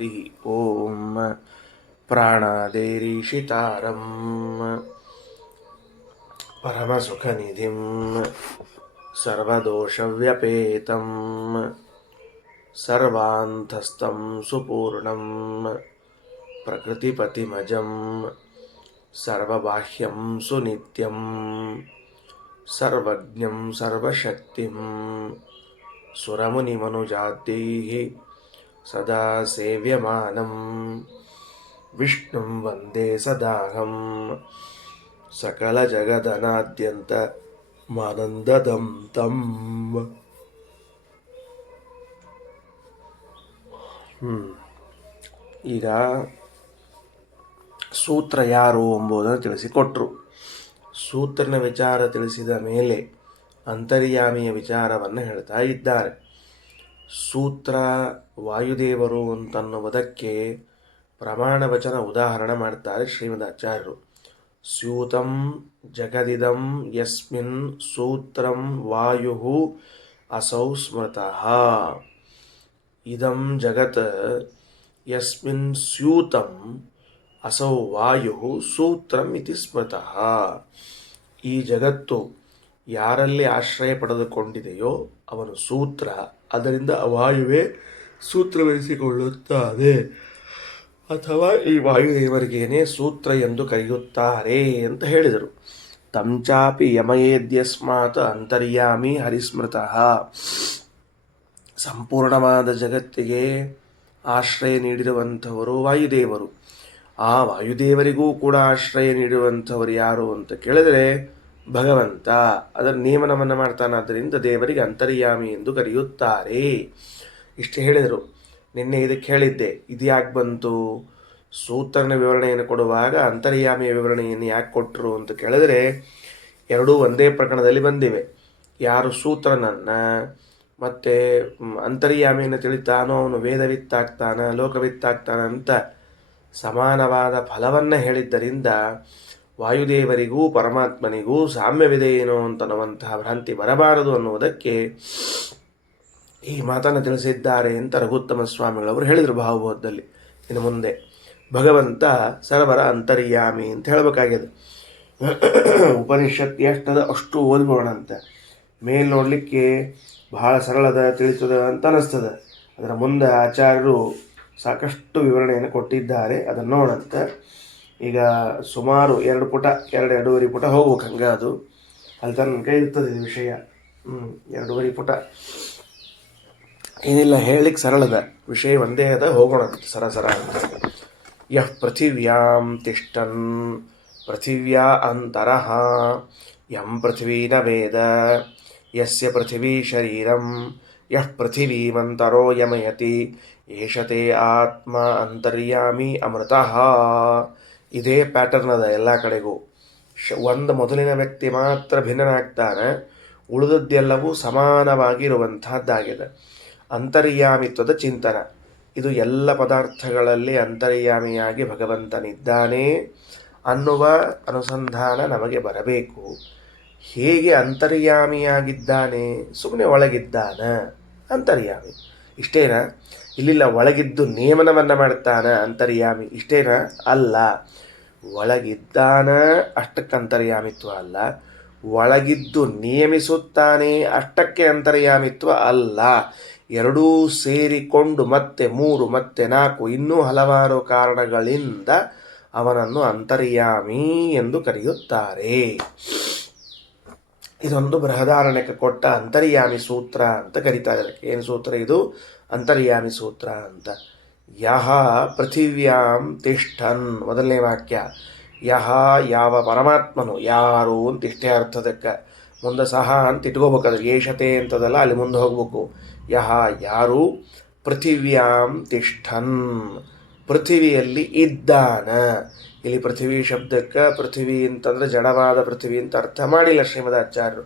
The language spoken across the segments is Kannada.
ಹರಿ ಓಂ. ಪ್ರಾಣಾದೇರೀಶಿತಾರಂ ಪರಮಸುಖನಿಧಿಂ ಸರ್ವದೋಷವ್ಯಪೇತಂ ಸರ್ವಾಂತಸ್ಥಂ ಸುಪೂರ್ಣಂ ಪ್ರಕೃತಿಪತಿಮಜಂ ಸರ್ವಬಾಹ್ಯಂ ಸುನಿತ್ಯಂ ಸರ್ವಜ್ಞಂ ಸರ್ವಶಕ್ತಿಂ ಸುರಮುನಿಮನುಜಾದ್ಯೈಃ ಸದಾ ಸೇವ್ಯಮಾನಂ ವಿಷ್ಣುಂ ವಂದೇ ಸದಾಹಂ ಸಕಲಜಗದನಾದ್ಯಂತ ಮಾನಂದದಂ ತಂ. ಈಗ ಸೂತ್ರ ಯಾರು ಎಂಬುದನ್ನು ತಿಳಿಸಿಕೊಟ್ರು. ಸೂತ್ರನ ವಿಚಾರ ತಿಳಿಸಿದ ಮೇಲೆ ಅಂತರ್ಯಾಮಿಯ ವಿಚಾರವನ್ನು ಹೇಳ್ತಾ ಇದ್ದಾರೆ. ಸೂತ್ರ ವಾಯುದೇವರು ಅಂತನ್ನುವುದಕ್ಕೆ ಪ್ರಮಾಣ ವಚನ ಉದಾಹರಣೆ ಮಾಡ್ತಾರೆ ಶ್ರೀಮದಾಚಾರ್ಯರು. ಸ್ಯೂತಂ ಜಗದಿದಂ ಯಸ್ಮಿನ್ ಸೂತ್ರಂ ವಾಯು ಅಸೌ ಸ್ಮೃತಃ. ಇದಂ ಜಗತ್ ಯಸ್ಮಿನ್ ಸ್ಯೂತಂ ಅಸೌ ವಾಯು ಸೂತ್ರಂ ಇತಿ ಸ್ಮೃತಃ. ಈ ಜಗತ್ತು ಯಾರಲ್ಲಿ ಆಶ್ರಯ ಪಡೆದುಕೊಂಡಿದೆಯೋ ಅವನು ಸೂತ್ರ, ಅದರಿಂದ ವಾಯುವೇ ಸೂತ್ರವೆನಿಸಿಕೊಳ್ಳುತ್ತಾನೆ, ಅಥವಾ ಈ ವಾಯುದೇವರಿಗೇನೆ ಸೂತ್ರ ಎಂದು ಕರೆಯುತ್ತಾರೆ ಅಂತ ಹೇಳಿದರು. ತಂಚಾಪಿ ಯಮಯೇದ್ಯಸ್ಮಾತ್ ಅಂತರ್ಯಾಮಿ ಹರಿಸ್ಮೃತಃ. ಸಂಪೂರ್ಣವಾದ ಜಗತ್ತಿಗೆ ಆಶ್ರಯ ನೀಡಿರುವಂಥವರು ವಾಯುದೇವರು. ಆ ವಾಯುದೇವರಿಗೂ ಕೂಡ ಆಶ್ರಯ ನೀಡುವಂಥವರು ಯಾರು ಅಂತ ಕೇಳಿದರೆ ಭಗವಂತ. ಅದರ ನಿಯಮನವನ್ನು ಮಾಡ್ತಾನಾದ್ದರಿಂದ ದೇವರಿಗೆ ಅಂತರ್ಯಾಮಿ ಎಂದು ಕರೆಯುತ್ತಾರೆ. ಇಷ್ಟು ಹೇಳಿದರು. ನಿನ್ನೆ ಇದಕ್ಕೆ ಹೇಳಿದ್ದೆ, ಇದು ಯಾಕೆ ಬಂತು? ಸೂತ್ರನ ವಿವರಣೆಯನ್ನು ಕೊಡುವಾಗ ಅಂತರ್ಯಾಮಿಯ ವಿವರಣೆಯನ್ನು ಯಾಕೆ ಕೊಟ್ಟರು ಅಂತ ಕೇಳಿದರೆ ಎರಡೂ ಒಂದೇ ಪ್ರಕರಣದಲ್ಲಿ ಬಂದಿವೆ. ಯಾರು ಸೂತ್ರನನ್ನು ಮತ್ತು ಅಂತರ್ಯಾಮಿಯನ್ನು ತಿಳಿತಾನೋ ಅವನು ವೇದವಿತ್ತಾಗ್ತಾನ, ಲೋಕವಿತ್ತಾಗ್ತಾನ ಅಂತ ಸಮಾನವಾದ ಫಲವನ್ನು ಹೇಳಿದ್ದರಿಂದ ವಾಯುದೇವರಿಗೂ ಪರಮಾತ್ಮನಿಗೂ ಸಾಮ್ಯವಿದೆ ಏನೋ ಅಂತನ್ನುವಂತಹ ಭ್ರಾಂತಿ ಬರಬಾರದು ಅನ್ನುವುದಕ್ಕೆ ಈ ಮಾತನ್ನು ತಿಳಿಸಿದ್ದಾರೆ ಅಂತ ರಘುತ್ತಮ ಸ್ವಾಮಿಗಳವರು ಹೇಳಿದರು ಭಾವಬೋಧದಲ್ಲಿ. ಇನ್ನು ಮುಂದೆ ಭಗವಂತ ಸರ್ವರ ಅಂತರ್ಯಾಮಿ ಅಂತ ಹೇಳಬೇಕಾಗಿದೆ. ಉಪನಿಷತ್ ಎಷ್ಟದ ಅಷ್ಟು ಓದ್ಬೋಣಂತೆ. ಮೇಲೆ ನೋಡಲಿಕ್ಕೆ ಬಹಳ ಸರಳದ ತಿಳಿತದ ಅಂತ ಅನ್ನಿಸ್ತದೆ. ಅದರ ಮುಂದೆ ಆಚಾರ್ಯರು ಸಾಕಷ್ಟು ವಿವರಣೆಯನ್ನು ಕೊಟ್ಟಿದ್ದಾರೆ. ಅದನ್ನು ನೋಡಂತ. ಈಗ ಸುಮಾರು 2 ಪುಟ 2.5 ಪುಟ ಹೋಗ್ಬೇಕು. ಹಂಗೆ ಅದು ಅಲ್ಲಿ ತನಕ ಇರ್ತದೆ ಇದು ವಿಷಯ. 2.5 ಪುಟ ಏನಿಲ್ಲ, ಹೇಳಲಿಕ್ಕೆ ಸರಳದ ವಿಷಯ ಒಂದೇ ಅದ. ಹೋಗೋಣ ಸರಸರ ಅಂತ. ಯಃ ಪೃಥಿವ್ಯಾಂ ತಿಷ್ಠನ್ ಪೃಥಿವ್ಯಾ ಅಂತರಃ ಯಂ ಪೃಥ್ವೀ ನ ವೇದ ಯಸ್ಯ ಪೃಥಿವೀ ಶರೀರಂ ಯಃ ಪೃಥಿವೀಮಂತರೋ ಯಮಯತಿ ಏಷತೆ ಆತ್ಮ ಅಂತರ್ಯಾಮಿ ಅಮೃತಃ. ಇದೇ ಪ್ಯಾಟರ್ನ್ ಅದ ಎಲ್ಲ ಕಡೆಗೂ. ಒಂದು ಮೊದಲಿನ ವ್ಯಕ್ತಿ ಮಾತ್ರ ಭಿನ್ನನಾಗ್ತಾನೆ, ಉಳಿದದ್ದೆಲ್ಲವೂ ಸಮಾನವಾಗಿರುವಂತಹದ್ದಾಗಿದೆ. ಅಂತರ್ಯಾಮಿತ್ವದ ಚಿಂತನ ಇದು ಎಲ್ಲ ಪದಾರ್ಥಗಳಲ್ಲಿ ಅಂತರ್ಯಾಮಿಯಾಗಿ ಭಗವಂತನಿದ್ದಾನೆ ಅನ್ನುವ ಅನುಸಂಧಾನ ನಮಗೆ ಬರಬೇಕು. ಹೇಗೆ ಅಂತರ್ಯಾಮಿಯಾಗಿದ್ದಾನೆ? ಸುಮ್ಮನೆ ಒಳಗಿದ್ದಾನ ಅಂತರ್ಯಾಮಿ ಇಷ್ಟೇನಾ? ಇಲ್ಲಿಲ್ಲ, ಒಳಗಿದ್ದು ನಿಯಮನವನ್ನು ಮಾಡ್ತಾನ ಅಂತರ್ಯಾಮಿ ಇಷ್ಟೇನಾ? ಅಲ್ಲ. ಒಳಗಿದ್ದಾನ ಅಷ್ಟಕ್ಕೆ ಅಂತರ್ಯಾಮಿತ್ವ ಅಲ್ಲ. ಒಳಗಿದ್ದು ನಿಯಮಿಸುತ್ತಾನೆ ಅಷ್ಟಕ್ಕೆ ಅಂತರ್ಯಾಮಿತ್ವ ಅಲ್ಲ. ಎರಡೂ ಸೇರಿಕೊಂಡು ಮತ್ತೆ 3 ಮತ್ತೆ 4 ಇನ್ನೂ ಹಲವಾರು ಕಾರಣಗಳಿಂದ ಅವನನ್ನು ಅಂತರ್ಯಾಮಿ ಎಂದು ಕರೆಯುತ್ತಾರೆ. ಇದೊಂದು ಬೃಹದಾರಣ್ಯಕ್ಕೆ ಕೊಟ್ಟ ಅಂತರ್ಯಾಮಿ ಸೂತ್ರ ಅಂತ ಕರೀತಾರೆ. ಏನು ಸೂತ್ರ ಇದು? ಅಂತರ್ಯಾಮಿ ಸೂತ್ರ ಅಂತ. ಯಹ ಪೃಥಿವ್ಯಾಂ ತಿಷ್ಠನ್, ಮೊದಲನೇ ವಾಕ್ಯ. ಯಹ ಯಾವ ಪರಮಾತ್ಮನು, ಯಾರು ಅಂತ ಇಷ್ಟೇ ಅರ್ಥದಕ್ಕೆ. ಮುಂದೆ ಸಹ ಅಂತ ಇಟ್ಕೋಬೇಕಾದ್ರೆ ಏಷತೆ ಅಂತದಲ್ಲ, ಅಲ್ಲಿ ಮುಂದೆ ಹೋಗ್ಬೇಕು. ಯಹ ಯಾರು, ಪೃಥಿವ್ಯಾಂ ತಿಷ್ಠನ್ ಪೃಥಿವಿಯಲ್ಲಿ ಇದ್ದಾನ. ಇಲ್ಲಿ ಪೃಥ್ವಿ ಶಬ್ದಕ್ಕೆ ಪೃಥ್ವಿ ಅಂತಂದರೆ ಜಡವಾದ ಪೃಥ್ವಿ ಅಂತ ಅರ್ಥ ಮಾಡಿಲ್ಲ ಶ್ರೀಮದಾಚಾರ್ಯರು.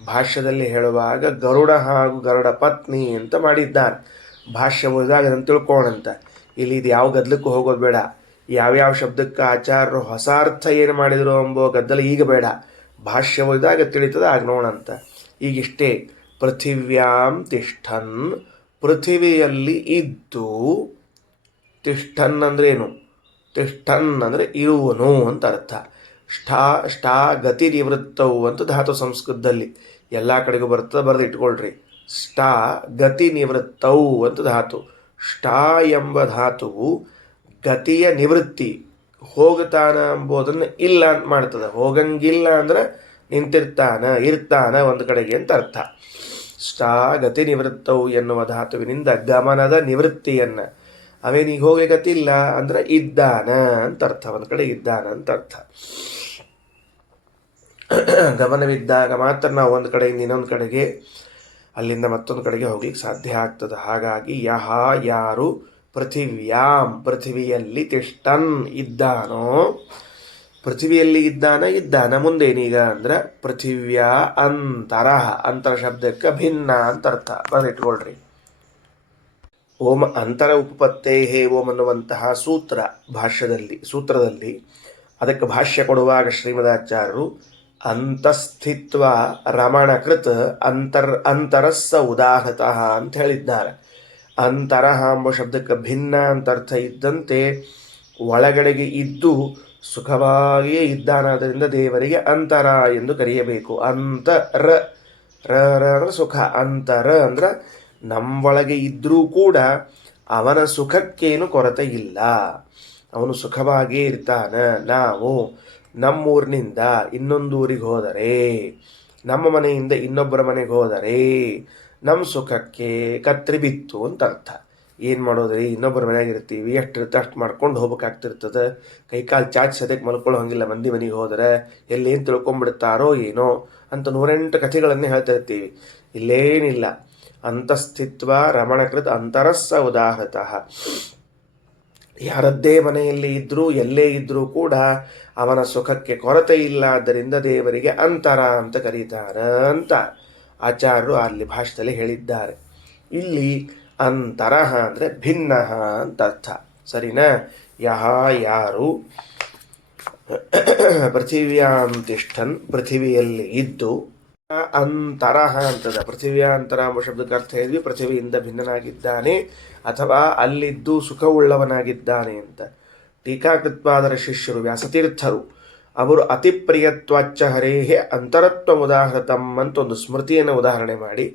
ಭಾಷ್ಯದಲ್ಲಿ ಹೇಳುವಾಗ ಗರುಡ ಹಾಗೂ ಗರುಡ ಪತ್ನಿ ಅಂತ ಮಾಡಿದ್ದಾರೆ. ಭಾಷ್ಯ ಓದಿದಾಗ ಅದನ್ನು ತಿಳ್ಕೋಣಂತ. ಇಲ್ಲಿ ಇದು ಯಾವ ಗದ್ದಲಕ್ಕೂ ಹೋಗೋದು ಬೇಡ. ಯಾವ್ಯಾವ ಶಬ್ದಕ್ಕೆ ಆಚಾರ್ಯರು ಹೊಸ ಅರ್ಥ ಏನು ಮಾಡಿದರು ಎಂಬೋ ಗದ್ದಲ ಈಗ ಬೇಡ. ಭಾಷ್ಯ ಓದಿದಾಗ ತಿಳಿತದ, ಆಗ ನೋಡಂತ. ಈಗಿಷ್ಟೇ, ಪೃಥಿವ್ಯಾಂ ತಿಷ್ಠನ್ ಪೃಥಿವಿಯಲ್ಲಿ ಇದ್ದು ತಿಷ್ಠನ್ ಅಂದರೆ ಏನು? ತಿಷ್ಠನ್ ಅಂದರೆ ಇರುವನು ಅಂತ ಅರ್ಥ. ಷ್ಟಾ ಗತಿ ನಿವೃತ್ತವು ಅಂತ ಧಾತು ಸಂಸ್ಕೃತದಲ್ಲಿ ಎಲ್ಲ ಕಡೆಗೂ ಬರ್ತದೆ, ಬರೆದು ಇಟ್ಕೊಳ್ರಿ. ಷ್ಟಾ ಗತಿ ನಿವೃತ್ತವು ಅಂತ ಧಾತು. ಷ್ಟಾ ಎಂಬ ಧಾತುವು ಗತಿಯ ನಿವೃತ್ತಿ, ಹೋಗ್ತಾನ ಎಂಬುದನ್ನು ಇಲ್ಲ ಅಂತ ಮಾಡ್ತದೆ. ಹೋಗಂಗಿಲ್ಲ ಅಂದ್ರೆ ನಿಂತಿರ್ತಾನ, ಇರ್ತಾನ ಒಂದು ಕಡೆಗೆ ಅಂತ ಅರ್ಥ. ಷ್ಟಾ ಗತಿ ನಿವೃತ್ತವು ಎನ್ನುವ ಧಾತುವಿನಿಂದ ಗಮನದ ನಿವೃತ್ತಿಯನ್ನು, ಅವೇನೀಗ ಹೋಗಿ ಗತಿ ಇಲ್ಲ ಅಂದ್ರೆ ಇದ್ದಾನ ಅಂತ ಅರ್ಥ, ಒಂದು ಕಡೆ ಇದ್ದಾನ ಅಂತ ಅರ್ಥ. ಗಮನವಿದ್ದಾಗ ಮಾತ್ರ ನಾವು ಒಂದು ಕಡೆಯಿಂದ ಇನ್ನೊಂದು ಕಡೆಗೆ, ಅಲ್ಲಿಂದ ಮತ್ತೊಂದು ಕಡೆಗೆ ಹೋಗ್ಲಿಕ್ಕೆ ಸಾಧ್ಯ ಆಗ್ತದೆ. ಹಾಗಾಗಿ ಯಹ ಯಾರು ಪೃಥಿವ್ಯಾಂ ಪೃಥಿವಿಯಲ್ಲಿ ತಿಷ್ಟನ್ ಇದ್ದಾನೋ, ಪೃಥಿವಿಯಲ್ಲಿ ಇದ್ದಾನ ಮುಂದೇನೀಗ ಅಂದ್ರೆ ಪೃಥಿವ್ಯಾ ಅಂತರ, ಅಂತರ ಶಬ್ದಕ್ಕೆ ಭಿನ್ನ ಅಂತ ಅರ್ಥ, ಬರೆದಿಟ್ಕೊಳ್ರಿ. ಓಂ ಅಂತರ ಉಪಪತ್ತೇ ಓಂ ಅನ್ನುವಂತಹ ಸೂತ್ರದಲ್ಲಿ ಅದಕ್ಕೆ ಭಾಷ್ಯ ಕೊಡುವಾಗ ಶ್ರೀಮದಾಚಾರ್ಯರು ಅಂತಸ್ಥಿತ್ವ ರಮಣಕೃತ್ ಅಂತರಸ್ಸ ಉದಾಹೃತಃ ಅಂತ ಹೇಳಿದ್ದಾರೆ. ಅಂತರ ಎಂಬ ಶಬ್ದಕ್ಕೆ ಭಿನ್ನ ಅಂತ ಅರ್ಥ ಇದ್ದಂತೆ ಒಳಗಡೆಗೆ ಇದ್ದು ಸುಖವಾಗಿಯೇ ಇದ್ದಾನಾದ್ದರಿಂದ ದೇವರಿಗೆ ಅಂತರ ಎಂದು ಕರೆಯಬೇಕು. ಅಂತರ ಅಂದ್ರೆ ಸುಖ, ಅಂತರ ಅಂದ್ರೆ ನಮ್ಮೊಳಗೆ ಇದ್ದರೂ ಕೂಡ ಅವನ ಸುಖಕ್ಕೇನು ಕೊರತೆ ಇಲ್ಲ, ಅವನು ಸುಖವಾಗಿಯೇ ಇರ್ತಾನೆ. ನಾವು ನಮ್ಮೂರಿನಿಂದ ಇನ್ನೊಂದು ಊರಿಗೆ ಹೋದರೆ, ನಮ್ಮ ಮನೆಯಿಂದ ಇನ್ನೊಬ್ಬರ ಮನೆಗೆ ಹೋದರೆ ನಮ್ಮ ಸುಖಕ್ಕೆ ಕತ್ರಿ ಬಿತ್ತು ಅಂತ ಅರ್ಥ. ಏನು ಮಾಡೋದ್ರಿ, ಇನ್ನೊಬ್ಬರ ಮನೆಯಾಗಿರ್ತೀವಿ, ಎಷ್ಟಿರುತ್ತೆ ಅಷ್ಟು ಮಾಡ್ಕೊಂಡು ಹೋಗ್ಬೇಕಾಗ್ತಿರ್ತದೆ. ಕೈಕಾಲು ಚಾಚಿ ಸದ್ಯಕ್ಕೆ ಮಲ್ಕೊಳ್ಳೋ ಹಂಗಿಲ್ಲ. ಮಂದಿ ಮನೆಗೆ ಹೋದರೆ ಎಲ್ಲೇನು ತಿಳ್ಕೊಂಡ್ಬಿಡ್ತಾರೋ ಏನೋ ಅಂತ 108 ಕಥೆಗಳನ್ನೇ ಹೇಳ್ತಾ ಇರ್ತೀವಿ. ಇಲ್ಲೇನಿಲ್ಲ, ಅಂತಸ್ಥಿತ್ವ ರಮಣಕೃತ್ ಅಂತರಸ್ಸ ಉದಾಹೃತಃ. ಯಾರದ್ದೇ ಮನೆಯಲ್ಲಿ ಇದ್ದರೂ ಎಲ್ಲೇ ಇದ್ದರೂ ಕೂಡ ಅವನ ಸುಖಕ್ಕೆ ಕೊರತೆ ಇಲ್ಲ, ಆದ್ದರಿಂದ ದೇವರಿಗೆ ಅಂತರ ಅಂತ ಕರೀತಾರೆ ಅಂತ ಆಚಾರ್ಯರು ಅಲ್ಲಿ ಭಾಷೆಯಲ್ಲಿ ಹೇಳಿದ್ದಾರೆ. ಇಲ್ಲಿ ಅಂತರ ಅಂದರೆ ಭಿನ್ನ ಅಂತ ಅರ್ಥ. ಸರಿನಾ? ಯಹ ಯಾರು ಪೃಥಿವ್ಯಾಂ ತಿಷ್ಠನ್ ಪೃಥಿವಿಯಲ್ಲಿ ಇದ್ದು, ಅಂತರ ಅಂತದ ಪೃಥಿವ್ಯಾಂತರ ಎಂಬ ಶಬ್ದಕ್ಕೆ ಅರ್ಥ ಹೇಳಿದ್ವಿ, ಪೃಥಿವಿಯಿಂದ ಭಿನ್ನನಾಗಿದ್ದಾನೆ ಅಥವಾ ಅಲ್ಲಿದ್ದು ಸುಖವುಳ್ಳವನಾಗಿದ್ದಾನೆ ಅಂತ. ಟೀಕಾಕೃತ್ಪಾದರ ಶಿಷ್ಯರು ವ್ಯಾಸತೀರ್ಥರು ಅವರು ಅತಿಪ್ರಿಯತ್ವಾಚ್ಚ ಹರೇಹೇ ಅಂತರತ್ವ ಉದಾಹೃತಂ ಅಂತ ಒಂದು ಸ್ಮೃತಿಯನ್ನು ಉದಾಹರಣೆ ಮಾಡಿ,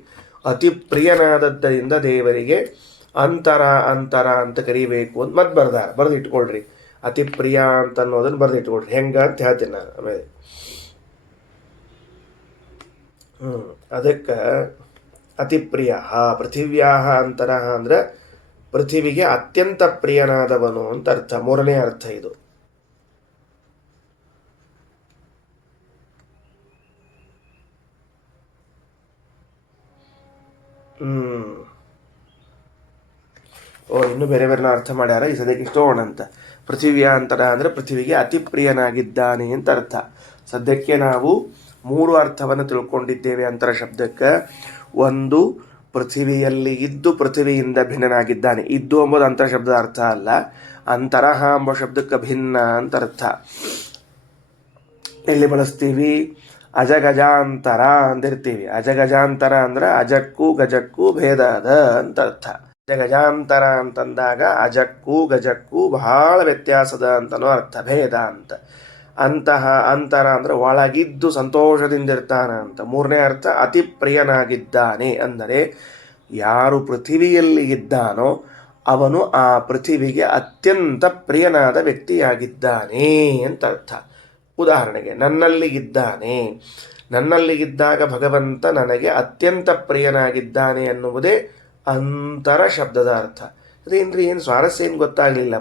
ಅತಿ ಪ್ರಿಯನಾದದ್ದರಿಂದ ದೇವರಿಗೆ ಅಂತರ ಅಂತ ಕರೀಬೇಕು ಅಂತ ಮತ್ತೆ ಬರೆದಿಟ್ಕೊಳ್ರಿ. ಅತಿ ಪ್ರಿಯ ಅಂತ ಅನ್ನೋದನ್ನು ಬರೆದಿಟ್ಕೊಳ್ರಿ. ಹೆಂಗ ಅಂತ ಹೇಳ್ತೀನಿ ನಾನು ಆಮೇಲೆ. ಅದಕ್ಕೆ ಅತಿಪ್ರಿಯ ಪೃಥಿವ್ಯಾ ಅಂತರ ಅಂದ್ರೆ ಪೃಥಿವಿಗೆ ಅತ್ಯಂತ ಪ್ರಿಯನಾದವನು ಅಂತ ಅರ್ಥ. ಮೂರನೇ ಅರ್ಥ ಇದು. ಇನ್ನು ಬೇರೆ ಬೇರೆನ ಅರ್ಥ ಮಾಡ್ಯಾರ, ಈ ಸದ್ಯಕ್ಕೆ ಇಷ್ಟೋಣ ಅಂತ. ಪೃಥಿವ್ಯಾಂತರ ಅಂದರೆ ಪೃಥ್ವಿಗೆ ಅತಿ ಪ್ರಿಯನಾಗಿದ್ದಾನೆ ಅಂತ ಅರ್ಥ. ಸದ್ಯಕ್ಕೆ ನಾವು 3 ಅರ್ಥವನ್ನು ತಿಳ್ಕೊಂಡಿದ್ದೇವೆ ಅಂತರ ಶಬ್ದಕ್ಕೆ. ಒಂದು, ಪೃಥಿವಿಯಲ್ಲಿ ಇದ್ದು ಪೃಥಿವಿಯಿಂದ ಭಿನ್ನನಾಗಿದ್ದಾನೆ. ಇದ್ದು ಎಂಬುದು ಅಂತರ ಶಬ್ದದ ಅರ್ಥ ಅಲ್ಲ, ಅಂತರಹ ಎಂಬ ಶಬ್ದಕ್ಕೆ ಭಿನ್ನ ಅಂತ ಅರ್ಥ. ಎಲ್ಲಿ ಬಳಸ್ತೀವಿ? ಅಜಗಜಾಂತರ ಅಂದಿರ್ತೀವಿ. ಅಜಗಜಾಂತರ ಅಂದ್ರೆ ಅಜಕ್ಕೂ ಗಜಕ್ಕೂ ಭೇದ ಅದ ಅಂತ ಅರ್ಥ. ಅಜಗಜಾಂತರ ಅಂತಂದಾಗ ಅಜಕ್ಕೂ ಗಜಕ್ಕೂ ಬಹಳ ವ್ಯತ್ಯಾಸದ ಅಂತನೋ ಅರ್ಥ, ಭೇದ ಅಂತ. ಅಂತಹ ಅಂತರ ಅಂದ್ರೆ ಒಳಗಿದ್ದು ಸಂತೋಷದಿಂದಿರ್ತಾನ ಅಂತ. ಮೂರನೇ ಅರ್ಥ ಅತಿ ಪ್ರಿಯನಾಗಿದ್ದಾನೆ ಅಂದರೆ ಯಾರು ಪೃಥಿವಿಯಲ್ಲಿ ಇದ್ದಾನೋ ಅವನು ಆ ಪೃಥಿವಿಗೆ ಅತ್ಯಂತ ಪ್ರಿಯನಾದ ವ್ಯಕ್ತಿಯಾಗಿದ್ದಾನೆ ಅಂತ ಅರ್ಥ. ಉದಾಹರಣೆಗೆ ನನ್ನಲ್ಲಿ ಇದ್ದಾನೆ, ನನ್ನಲ್ಲಿ ಇದ್ದಾಗ ಭಗವಂತ ನನಗೆ ಅತ್ಯಂತ ಪ್ರಿಯನಾಗಿದ್ದಾನೆ ಅನ್ನುವುದೇ ಅಂತರ ಶಬ್ದದ ಅರ್ಥ. ಅದೇನ್ರಿ, ಏನು ಸ್ವಾರಸ್ಯ ಏನು ಗೊತ್ತಾಗಲಿಲ್ಲ.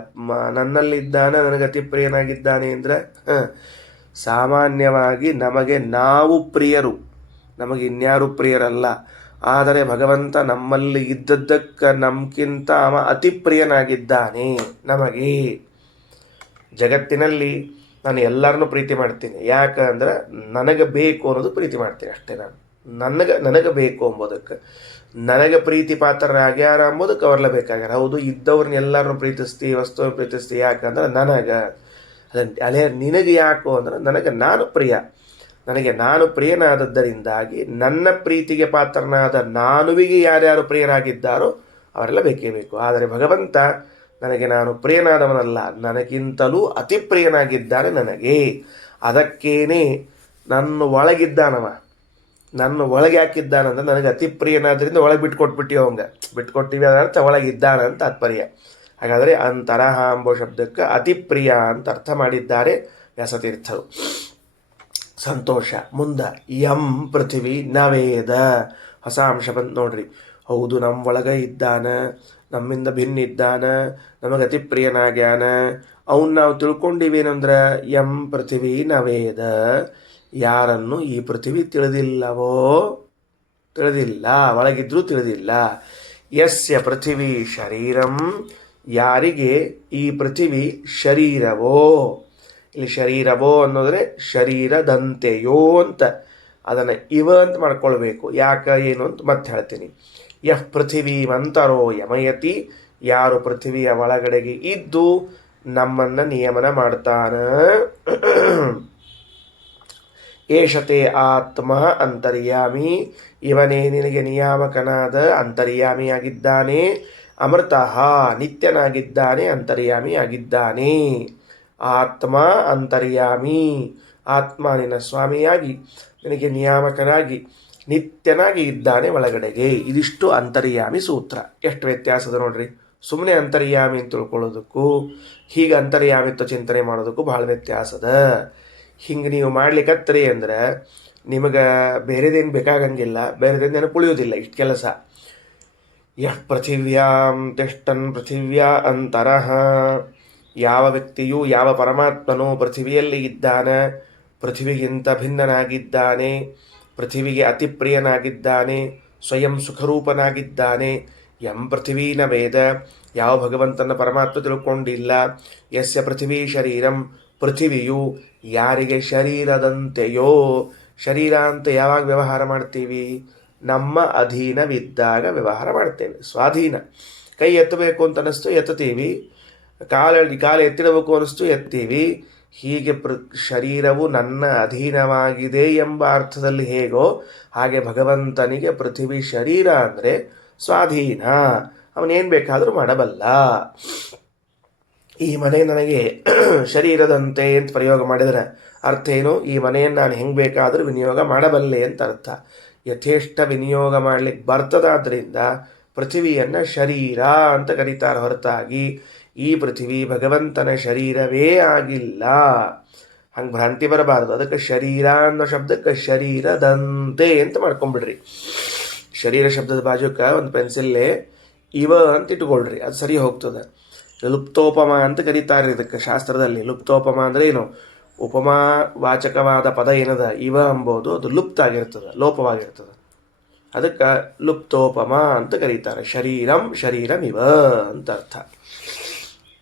ನನ್ನಲ್ಲಿದ್ದಾನೆ, ನನಗೆ ಅತಿ ಪ್ರಿಯನಾಗಿದ್ದಾನೆ ಅಂದರೆ ಸಾಮಾನ್ಯವಾಗಿ ನಮಗೆ ನಾವು ಪ್ರಿಯರು, ನಮಗೆ ಇನ್ಯಾರು ಪ್ರಿಯರಲ್ಲ. ಆದರೆ ಭಗವಂತ ನಮ್ಮಲ್ಲಿ ಇದ್ದದ್ದಕ್ಕೆ ನಮ್ಗಿಂತ ಅವ ಅತಿ ಪ್ರಿಯನಾಗಿದ್ದಾನೆ ನಮಗೆ. ಜಗತ್ತಿನಲ್ಲಿ ನಾನು ಎಲ್ಲರನ್ನೂ ಪ್ರೀತಿ ಮಾಡ್ತೀನಿ. ಯಾಕಂದ್ರೆ ನನಗೆ ಬೇಕು ಅನ್ನೋದು ಪ್ರೀತಿ ಮಾಡ್ತೀನಿ ಅಷ್ಟೇ. ನನಗೆ ಬೇಕು ಎಂಬುದಕ್ಕೆ, ನನಗೆ ಪ್ರೀತಿ ಪಾತ್ರರಾಗ್ಯಾರ ಅಂಬೋದಕ್ಕೆ ಅವ್ರೆಲ್ಲ ಬೇಕಾಗ್ಯಾರ. ಹೌದು, ಇದ್ದವ್ರನ್ನ ಎಲ್ಲರನ್ನೂ ಪ್ರೀತಿಸ್ತೀವಿ, ವಸ್ತುವನ್ನು ಪ್ರೀತಿಸ್ತೀವಿ. ಯಾಕಂದ್ರೆ ನನಗೆ ಅಲ್ಲೇ ನಿನಗೆ ಯಾಕೋ ಅಂದ್ರೆ ನಾನು ಪ್ರಿಯ, ನನಗೆ ನಾನು ಪ್ರಿಯನಾದದ್ದರಿಂದಾಗಿ ನನ್ನ ಪ್ರೀತಿಗೆ ಪಾತ್ರನಾದ ನಾನುವಿಗೆ ಯಾರ್ಯಾರು ಪ್ರಿಯರಾಗಿದ್ದಾರೋ ಅವರೆಲ್ಲ ಬೇಕೇ ಬೇಕು. ಆದರೆ ಭಗವಂತ ನನಗೆ ನಾನು ಪ್ರಿಯನಾದವನಲ್ಲ, ನನಗಿಂತಲೂ ಅತಿ ಪ್ರಿಯನಾಗಿದ್ದಾನೆ ನನಗೆ. ಅದಕ್ಕೇನೆ ನನ್ನ ಒಳಗಿದ್ದಾನವ. ನನ್ನ ಒಳಗೆ ಹಾಕಿದ್ದಾನಂದ್ರೆ ನನಗೆ ಅತಿ ಪ್ರಿಯನಾದ್ರಿಂದ ಒಳಗೆ ಬಿಟ್ಕೊಟ್ಬಿಟ್ಟಿವಿ ಅವಂಗೆ. ಬಿಟ್ಕೊಟ್ಟಿವಿ ಅದರ ಅರ್ಥ ಒಳಗಿದ್ದಾನ ಅಂತ ತಾತ್ಪರ್ಯ. ಹಾಗಾದರೆ ಅಂತರಹ ಎಂಬ ಶಬ್ದಕ್ಕೆ ಅತಿ ಪ್ರಿಯ ಅಂತ ಅರ್ಥ ಮಾಡಿದ್ದಾರೆ ವ್ಯಾಸತೀರ್ಥರು. ಸಂತೋಷ. ಮುಂದೆ ಯಂ ಪೃಥ್ವಿ ನವೇದ, ಹೊಸ ಅಂಶ ಬಂತು ನೋಡ್ರಿ. ಹೌದು, ನಮ್ಮ ಒಳಗೆ ಇದ್ದಾನ, ನಮ್ಮಿಂದ ಭಿನ್ನ ಇದ್ದಾನ, ನಮಗೆ ಅತಿ ಪ್ರಿಯನಾಗ್ಯಾನ. ಅವನ್ನ ನಾವು ತಿಳ್ಕೊಂಡಿವೇನಂದ್ರೆ ಯಂ ಪೃಥ್ವಿ ನವೇದ, ಯಾರನ್ನು ಈ ಪೃಥ್ವಿ ತಿಳಿದಿಲ್ಲವೋ, ತಿಳಿದಿಲ್ಲ, ಒಳಗಿದ್ರೂ ತಿಳಿದಿಲ್ಲ. ಯಸ್ಯ ಪೃಥ್ವಿ ಶರೀರಂ, ಯಾರಿಗೆ ಈ ಪೃಥ್ವಿ ಶರೀರವೋ. ಇಲ್ಲಿ ಶರೀರವೋ ಅನ್ನೋದ್ರೆ ಶರೀರದಂತೆಯೋ ಅಂತ, ಅದನ್ನು ಇವ ಅಂತ ಮಾಡ್ಕೊಳ್ಬೇಕು. ಯಾಕೆ ಏನು ಅಂತ ಮತ್ತೆ ಹೇಳ್ತೀನಿ. ಯಃ ಪೃಥಿವೀಮಂತರೋ ಯಮಯತಿ, ಯಾರು ಪೃಥ್ವಿಯ ಒಳಗಡೆಗೆ ಇದ್ದು ನಮ್ಮನ್ನು ನಿಯಮನ ಮಾಡ್ತಾನ. ಏಷತೆ ಆತ್ಮ ಅಂತರ್ಯಾಮಿ, ಇವನೇ ನಿನಗೆ ನಿಯಾಮಕನಾದ ಅಂತರ್ಯಾಮಿಯಾಗಿದ್ದಾನೆ. ಅಮೃತಃ, ನಿತ್ಯನಾಗಿದ್ದಾನೆ, ಅಂತರ್ಯಾಮಿಯಾಗಿದ್ದಾನೆ. ಆತ್ಮ ಅಂತರ್ಯಾಮಿ, ಆತ್ಮ ನಿನ್ನ ಸ್ವಾಮಿಯಾಗಿ ನಿನಗೆ ನಿಯಾಮಕನಾಗಿ ನಿತ್ಯನಾಗಿ ಇದ್ದಾನೆ ಒಳಗಡೆಗೆ. ಇದಿಷ್ಟು ಅಂತರ್ಯಾಮಿ ಸೂತ್ರ. ಎಷ್ಟು ವ್ಯತ್ಯಾಸದ ನೋಡ್ರಿ. ಸುಮ್ಮನೆ ಅಂತರ್ಯಾಮಿ ಅಂತ ತಿಳ್ಕೊಳ್ಳೋದಕ್ಕೂ ಹೀಗೆ ಅಂತರ್ಯಾಮಿತ್ವ ಚಿಂತನೆ ಮಾಡೋದಕ್ಕೂ ಭಾಳ ವ್ಯತ್ಯಾಸದ. ಹಿಂಗೆ ನೀವು ಮಾಡ್ಲಿಕ್ಕತ್ರಿ ಅಂದ್ರೆ ನಿಮಗೆ ಬೇರೆದೇನು ಬೇಕಾಗಂಗಿಲ್ಲ, ಬೇರೆದೇನು ನೆನಪುಳಿಯೋದಿಲ್ಲ. ಇಷ್ಟು ಕೆಲಸ. ಯಃ ಪೃಥಿವ್ಯಾಂ ತಿಷ್ಟನ್ ಪೃಥಿವ್ಯಾ ಅಂತರಃ, ಯಾವ ವ್ಯಕ್ತಿಯು, ಯಾವ ಪರಮಾತ್ಮನು ಪೃಥಿವಿಯಲ್ಲಿ ಇದ್ದಾನೆ, ಪೃಥಿವಿಗಿಂತ ಭಿನ್ನನಾಗಿದ್ದಾನೆ, ಪೃಥಿವಿಗೆ ಅತಿ ಪ್ರಿಯನಾಗಿದ್ದಾನೆ, ಸ್ವಯಂ ಸುಖರೂಪನಾಗಿದ್ದಾನೆ. ಯಂ ಪೃಥಿವೀನ ವೇದ, ಯಾವ ಭಗವಂತನ ಪರಮಾತ್ಮ ತಿಳ್ಕೊಂಡಿಲ್ಲ. ಯಸ್ಯ ಪೃಥಿವೀ ಶರೀರಂ, ಪೃಥಿವಿಯು ಯಾರಿಗೆ ಶರೀರದಂತೆಯೋ. ಶರೀರ ಅಂತ ಯಾವಾಗ ವ್ಯವಹಾರ ಮಾಡ್ತೀವಿ? ನಮ್ಮ ಅಧೀನವಿದ್ದಾಗ ವ್ಯವಹಾರ ಮಾಡ್ತೇವೆ. ಸ್ವಾಧೀನ. ಕೈ ಎತ್ತಬೇಕು ಅಂತ ಅನ್ನಿಸ್ತು ಎತ್ತೀವಿ, ಕಾಲ ಎತ್ತಿಡಬೇಕು ಅನ್ನಿಸ್ತು ಎತ್ತೀವಿ. ಹೀಗೆ ಶರೀರವು ನನ್ನ ಅಧೀನವಾಗಿದೆ ಎಂಬ ಅರ್ಥದಲ್ಲಿ ಹೇಗೋ ಹಾಗೆ ಭಗವಂತನಿಗೆ ಪೃಥ್ವಿ ಶರೀರ ಅಂದರೆ ಸ್ವಾಧೀನ. ಅವನೇನು ಬೇಕಾದರೂ ಮಾಡಬಲ್ಲ. ಈ ಮನೆ ನನಗೆ ಶರೀರದಂತೆ ಅಂತ ಪ್ರಯೋಗ ಮಾಡಿದರೆ ಅರ್ಥ ಏನು? ಈ ಮನೆಯನ್ನು ನಾನು ಹೆಂಗೆ ಬೇಕಾದರೂ ವಿನಿಯೋಗ ಮಾಡಬಲ್ಲೆ ಅಂತ ಅರ್ಥ. ಯಥೇಷ್ಟ ವಿನಿಯೋಗ ಮಾಡಲಿಕ್ಕೆ ಬರ್ತದಾದ್ರಿಂದ ಪೃಥ್ವಿಯನ್ನು ಶರೀರ ಅಂತ ಕರೀತಾರೆ ಹೊರತಾಗಿ ಈ ಪೃಥ್ವಿ ಭಗವಂತನ ಶರೀರವೇ ಆಗಿಲ್ಲ. ಹಂಗೆ ಭ್ರಾಂತಿ ಬರಬಾರ್ದು. ಅದಕ್ಕೆ ಶರೀರ ಅನ್ನೋ ಶಬ್ದಕ್ಕೆ ಶರೀರದಂತೆ ಅಂತ ಮಾಡ್ಕೊಂಬಿಡ್ರಿ. ಶರೀರ ಶಬ್ದದ ಬಾಜುಕ ಒಂದು ಪೆನ್ಸಿಲ್ಲೇ ಇವ ಅಂತ ಇಟ್ಕೊಳ್ರಿ, ಅದು ಸರಿ ಹೋಗ್ತದೆ. ಲುಪ್ತೋಪಮ ಅಂತ ಕರೀತಾರೆ ಇದಕ್ಕೆ ಶಾಸ್ತ್ರದಲ್ಲಿ. ಲುಪ್ತೋಪಮ ಅಂದರೆ ಏನು? ಉಪಮಾ ವಾಚಕವಾದ ಪದ ಏನದ ಇವ ಎಂಬುದು ಅದು ಲುಪ್ತ ಆಗಿರ್ತದೆ, ಲೋಪವಾಗಿರ್ತದೆ. ಅದಕ್ಕೆ ಲುಪ್ತೋಪಮ ಅಂತ ಕರೀತಾರೆ. ಶರೀರಂ ಶರೀರಮಿವ ಅಂತ ಅರ್ಥ.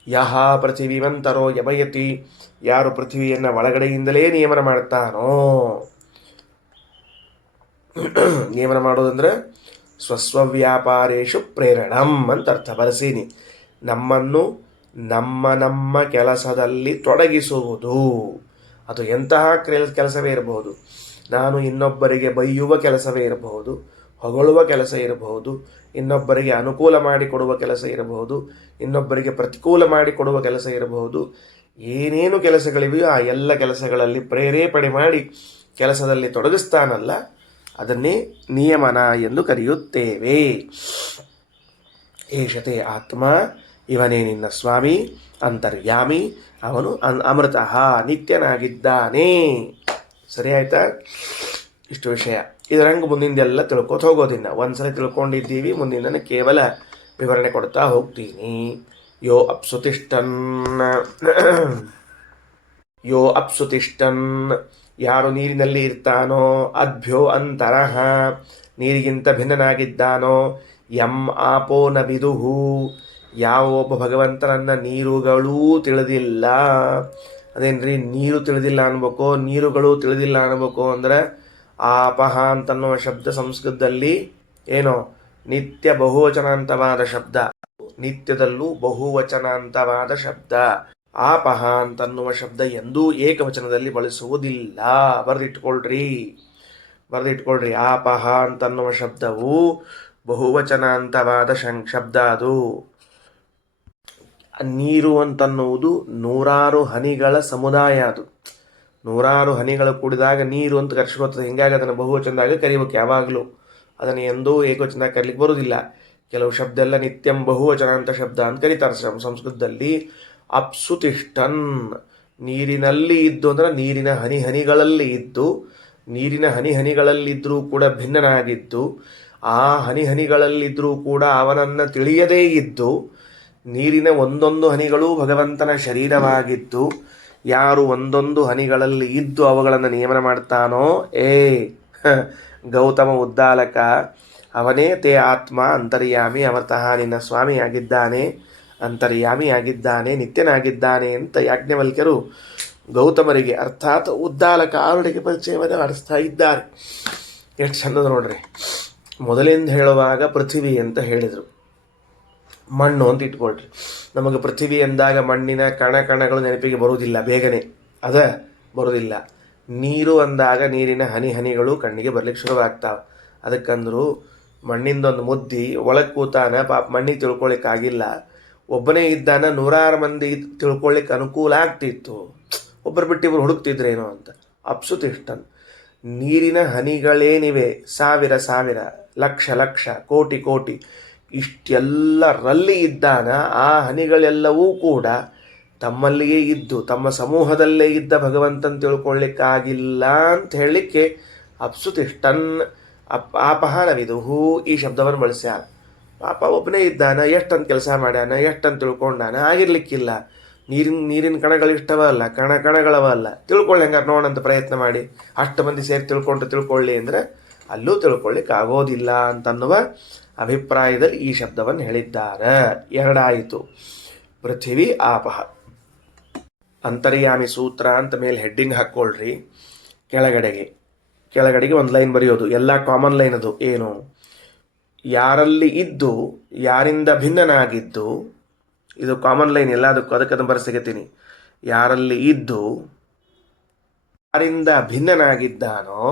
ಯಹ ಪೃಥಿವಿಮಂತರೋ ಯಮಯತಿ, ಯಾರು ಪೃಥ್ವಿಯನ್ನು ಒಳಗಡೆಯಿಂದಲೇ ನಿಯಮನ ಮಾಡ್ತಾನೋ. ನಿಯಮನ ಮಾಡೋದಂದ್ರೆ ಸ್ವಸ್ವವ್ಯಾಪಾರೇಶು ಪ್ರೇರಣಂ ಅಂತ ಅರ್ಥ. ಬರಸೀನಿ. ನಮ್ಮನ್ನು ನಮ್ಮ ಕೆಲಸದಲ್ಲಿ ತೊಡಗಿಸುವುದು. ಅದು ಎಂತಹ ಕೆಲಸವೇ ಇರಬಹುದು. ನಾನು ಇನ್ನೊಬ್ಬರಿಗೆ ಬೈಯುವ ಕೆಲಸವೇ ಇರಬಹುದು, ಹೊಗಳುವ ಕೆಲಸ ಇರಬಹುದು, ಇನ್ನೊಬ್ಬರಿಗೆ ಅನುಕೂಲ ಮಾಡಿಕೊಡುವ ಕೆಲಸ ಇರಬಹುದು, ಇನ್ನೊಬ್ಬರಿಗೆ ಪ್ರತಿಕೂಲ ಮಾಡಿಕೊಡುವ ಕೆಲಸ ಇರಬಹುದು. ಏನೇನು ಕೆಲಸಗಳಿವೆಯೋ ಆ ಎಲ್ಲ ಕೆಲಸಗಳಲ್ಲಿ ಪ್ರೇರೇಪಣೆ ಮಾಡಿ ಕೆಲಸದಲ್ಲಿ ತೊಡಗಿಸ್ತಾನಲ್ಲ, ಅದನ್ನೇ ನಿಯಮನ ಎಂದು ಕರೆಯುತ್ತೇವೆ. ಏಷತೆ ಆತ್ಮ, ಇವನೇ ನಿನ್ನ ಸ್ವಾಮಿ, ಅಂತರ್ಯಾಮಿ, ಅವನು ಅಮೃತಃ, ನಿತ್ಯನಾಗಿದ್ದಾನೆ. ಸರಿ ಆಯ್ತಾ? ಇಷ್ಟು ವಿಷಯ. ಇದರಂಗೆ ಮುಂದಿಂದೆಲ್ಲ ತಿಳ್ಕೊತ ಹೋಗೋದಿನ್ನ. ಒಂದ್ಸಲ ತಿಳ್ಕೊಂಡಿದ್ದೀವಿ, ಮುಂದಿನ ಕೇವಲ ವಿವರಣೆ ಕೊಡ್ತಾ ಹೋಗ್ತೀನಿ. ಯೋ ಅಪ್ಸುತಿಷ್ಟನ್, ಯಾರು ನೀರಿನಲ್ಲಿ ಇರ್ತಾನೋ, ಅದ್ಭ್ಯೋ ಅಂತರಃ, ನೀರಿಗಿಂತ ಭಿನ್ನನಾಗಿದ್ದಾನೋ, ಯಂ ಆಪೋ ನ ವಿದುಹು, ಯಾವ ಒಬ್ಬ ಭಗವಂತನನ್ನ ನೀರುಗಳೂ ತಿಳಿದಿಲ್ಲ. ಅದೇನ್ರಿ, ನೀರು ತಿಳಿದಿಲ್ಲ ಅನ್ಬೇಕು, ನೀರುಗಳು ತಿಳಿದಿಲ್ಲ ಅನ್ಬೇಕು ಅಂದ್ರೆ ಆಪಹ ಅಂತನ್ನುವ ಶಬ್ದ ಸಂಸ್ಕೃತದಲ್ಲಿ ಏನೋ ನಿತ್ಯ ಬಹುವಚನಾಂತವಾದ ಶಬ್ದ, ನಿತ್ಯದಲ್ಲೂ ಬಹುವಚನಾಂತವಾದ ಶಬ್ದ. ಆಪಹ ಅಂತನ್ನುವ ಶಬ್ದ ಎಂದೂ ಏಕವಚನದಲ್ಲಿ ಬಳಸುವುದಿಲ್ಲ. ಬರೆದಿಟ್ಕೊಳ್ರಿ. ಆಪಹ ಅಂತನ್ನುವ ಶಬ್ದವು ಬಹುವಚನಾಂತವಾದ ಶಬ್ದ. ಅದು ನೀರು ಅಂತನ್ನುವುದು ನೂರಾರು ಹನಿಗಳ ಸಮುದಾಯ. ಅದು ನೂರಾರು ಹನಿಗಳು ಕೂಡಿದಾಗ ನೀರು ಅಂತ ಕರ್ಸ್ಕೊತದೆ. ಹಿಂಗಾಗಿ ಅದನ್ನು ಬಹುವಚನದಾಗ ಕರಿಬೇಕು ಯಾವಾಗಲೂ. ಅದನ್ನು ಎಂದೂ ಏಕವಚನದಾಗ ಕರೀಲಿಕ್ಕೆ ಬರೋದಿಲ್ಲ. ಕೆಲವು ಶಬ್ದ ಎಲ್ಲ ನಿತ್ಯಂ ಬಹುವಚನ ಅಂತ ಶಬ್ದ ಅಂತ ಕರೀತಾರೆ ಸಂಸ್ಕೃತದಲ್ಲಿ. ಅಪ್ಸುತಿಷ್ಠನ್, ನೀರಿನಲ್ಲಿ ಇದ್ದು ಅಂದ್ರೆ ನೀರಿನ ಹನಿ ಹನಿಗಳಲ್ಲಿ ಇದ್ದು, ನೀರಿನ ಹನಿ ಹನಿಗಳಲ್ಲಿದ್ದರೂ ಕೂಡ ಭಿನ್ನನಾಗಿದ್ದು, ಆ ಹನಿ ಹನಿಗಳಲ್ಲಿದ್ದರೂ ಕೂಡ ಅವನನ್ನು ತಿಳಿಯದೇ ಇದ್ದು, ನೀರಿನ ಒಂದೊಂದು ಹನಿಗಳು ಭಗವಂತನ ಶರೀರವಾಗಿದ್ದು, ಯಾರು ಒಂದೊಂದು ಹನಿಗಳಲ್ಲಿ ಇದ್ದು ಅವುಗಳನ್ನು ನಿಯಮನ ಮಾಡ್ತಾನೋ, ಗೌತಮ ಉದ್ದಾಲಕ, ಅವನೇ ತೇ ಆತ್ಮ ಅಂತರ್ಯಾಮಿ, ಅವತಃ ನಿನ್ನ ಸ್ವಾಮಿಯಾಗಿದ್ದಾನೆ, ಅಂತರ್ಯಾಮಿಯಾಗಿದ್ದಾನೆ, ನಿತ್ಯನಾಗಿದ್ದಾನೆ ಅಂತ ಯಾಜ್ಞವಲ್ಕ್ಯರು ಗೌತಮರಿಗೆ ಅರ್ಥಾತ್ ಉದ್ದಾಲಕ ಅವರಿಗೆ ಪರಿಚಯವನ್ನು ಮಾಡಿಸ್ತಾ ಇದ್ದಾರೆ. ಎಷ್ಟು ಚಂದದ ನೋಡ್ರಿ. ಮೊದಲಿಂದ ಹೇಳುವಾಗ ಪೃಥ್ವಿ ಅಂತ ಹೇಳಿದರು, ಮಣ್ಣು ಅಂತ ಇಟ್ಕೊಳ್ರಿ. ನಮಗೆ ಪೃಥ್ವಿ ಎಂದಾಗ ಮಣ್ಣಿನ ಕಣಗಳು ನೆನಪಿಗೆ ಬರುವುದಿಲ್ಲ, ಬೇಗನೆ ಅದ ಬರೋದಿಲ್ಲ. ನೀರು ಅಂದಾಗ ನೀರಿನ ಹನಿ ಹನಿಗಳು ಕಣ್ಣಿಗೆ ಬರ್ಲಿಕ್ಕೆ ಶುರುವಾಗ್ತಾವೆ. ಅದಕ್ಕಂದ್ರು ಮಣ್ಣಿಂದೊಂದು ಮುದ್ದಿ ಒಳಗೆ ಕೂತಾನ, ಪಾಪ ಮಣ್ಣಿಗೆ ತಿಳ್ಕೊಳಿಕ್ಕಾಗಿಲ್ಲ. ಒಬ್ಬನೇ ಇದ್ದಾನ, ನೂರಾರು ಮಂದಿ ತಿಳ್ಕೊಳ್ಳಿಕ್ಕೆ ಅನುಕೂಲ ಆಗ್ತಿತ್ತು. ಒಬ್ಬರು ಬಿಟ್ಟಿಬ್ಬರು ಹುಡುಕ್ತಿದ್ರೇನೋ ಅಂತ. ಅಪ್ಸುತಿಷ್ಠನ್, ನೀರಿನ ಹನಿಗಳೇನಿವೆ ಸಾವಿರ ಸಾವಿರ, ಲಕ್ಷ ಲಕ್ಷ, ಕೋಟಿ ಕೋಟಿ, ಇಷ್ಟೆಲ್ಲರಲ್ಲಿ ಇದ್ದಾನ. ಆ ಹನಿಗಳೆಲ್ಲವೂ ಕೂಡ ತಮ್ಮಲ್ಲಿಯೇ ಇದ್ದು ತಮ್ಮ ಸಮೂಹದಲ್ಲೇ ಇದ್ದ ಭಗವಂತನ ತಿಳ್ಕೊಳ್ಳಿಕ್ಕಾಗಿಲ್ಲ ಅಂತ ಹೇಳಲಿಕ್ಕೆ ಅಪ್ಸುತಿಷ್ಠನ್ ಆಪಹಾರವಿದುಹು ಈ ಶಬ್ದವನ್ನು ಬಳಸ್ಯಾರ. ಪಾಪ ಒಬ್ಬನೇ ಇದ್ದಾನ, ಎಷ್ಟಂತ ಕೆಲಸ ಮಾಡ್ಯಾನ, ಎಷ್ಟಂತ ತಿಳ್ಕೊಂಡಾನ, ಆಗಿರ್ಲಿಕ್ಕಿಲ್ಲ. ನೀರಿನ ಕಣಗಳಿಷ್ಟವಲ್ಲ, ಕಣಗಳವಲ್ಲ, ತಿಳ್ಕೊಳ್ಳಿ ಹಂಗಾರೆ ನೋಡಂತ ಪ್ರಯತ್ನ ಮಾಡಿ. ಅಷ್ಟು ಮಂದಿ ಸೇರಿ ತಿಳ್ಕೊಳ್ಳಿ ಅಂದರೆ ಅಲ್ಲೂ ತಿಳ್ಕೊಳ್ಳಿಕ್ಕೆ ಆಗೋದಿಲ್ಲ ಅಂತನ್ನುವ ಅಭಿಪ್ರಾಯದಲ್ಲಿ ಈ ಶಬ್ದವನ್ನು ಹೇಳಿದ್ದಾರೆ. ಎರಡಾಯಿತು, ಪೃಥ್ವಿ ಆಪಹ. ಅಂತರ್ಯಾಮಿ ಸೂತ್ರ ಅಂತ ಮೇಲೆ ಹೆಡ್ಡಿಂಗ್ ಹಾಕ್ಕೊಳ್ರಿ. ಕೆಳಗಡೆಗೆ ಒಂದು ಲೈನ್ ಬರೆಯೋದು, ಎಲ್ಲ ಕಾಮನ್ ಲೈನ್. ಅದು ಏನು? ಯಾರಲ್ಲಿ ಇದ್ದು ಯಾರಿಂದ ಭಿನ್ನನಾಗಿದ್ದು, ಇದು ಕಾಮನ್ ಲೈನ್ ಎಲ್ಲ. ಅದಕ್ಕದನ್ನು ಬರೆಸಿಗೆತೀನಿ. ಯಾರಲ್ಲಿ ಇದ್ದು ಯಾರಿಂದ ಭಿನ್ನನಾಗಿದ್ದಾನೋ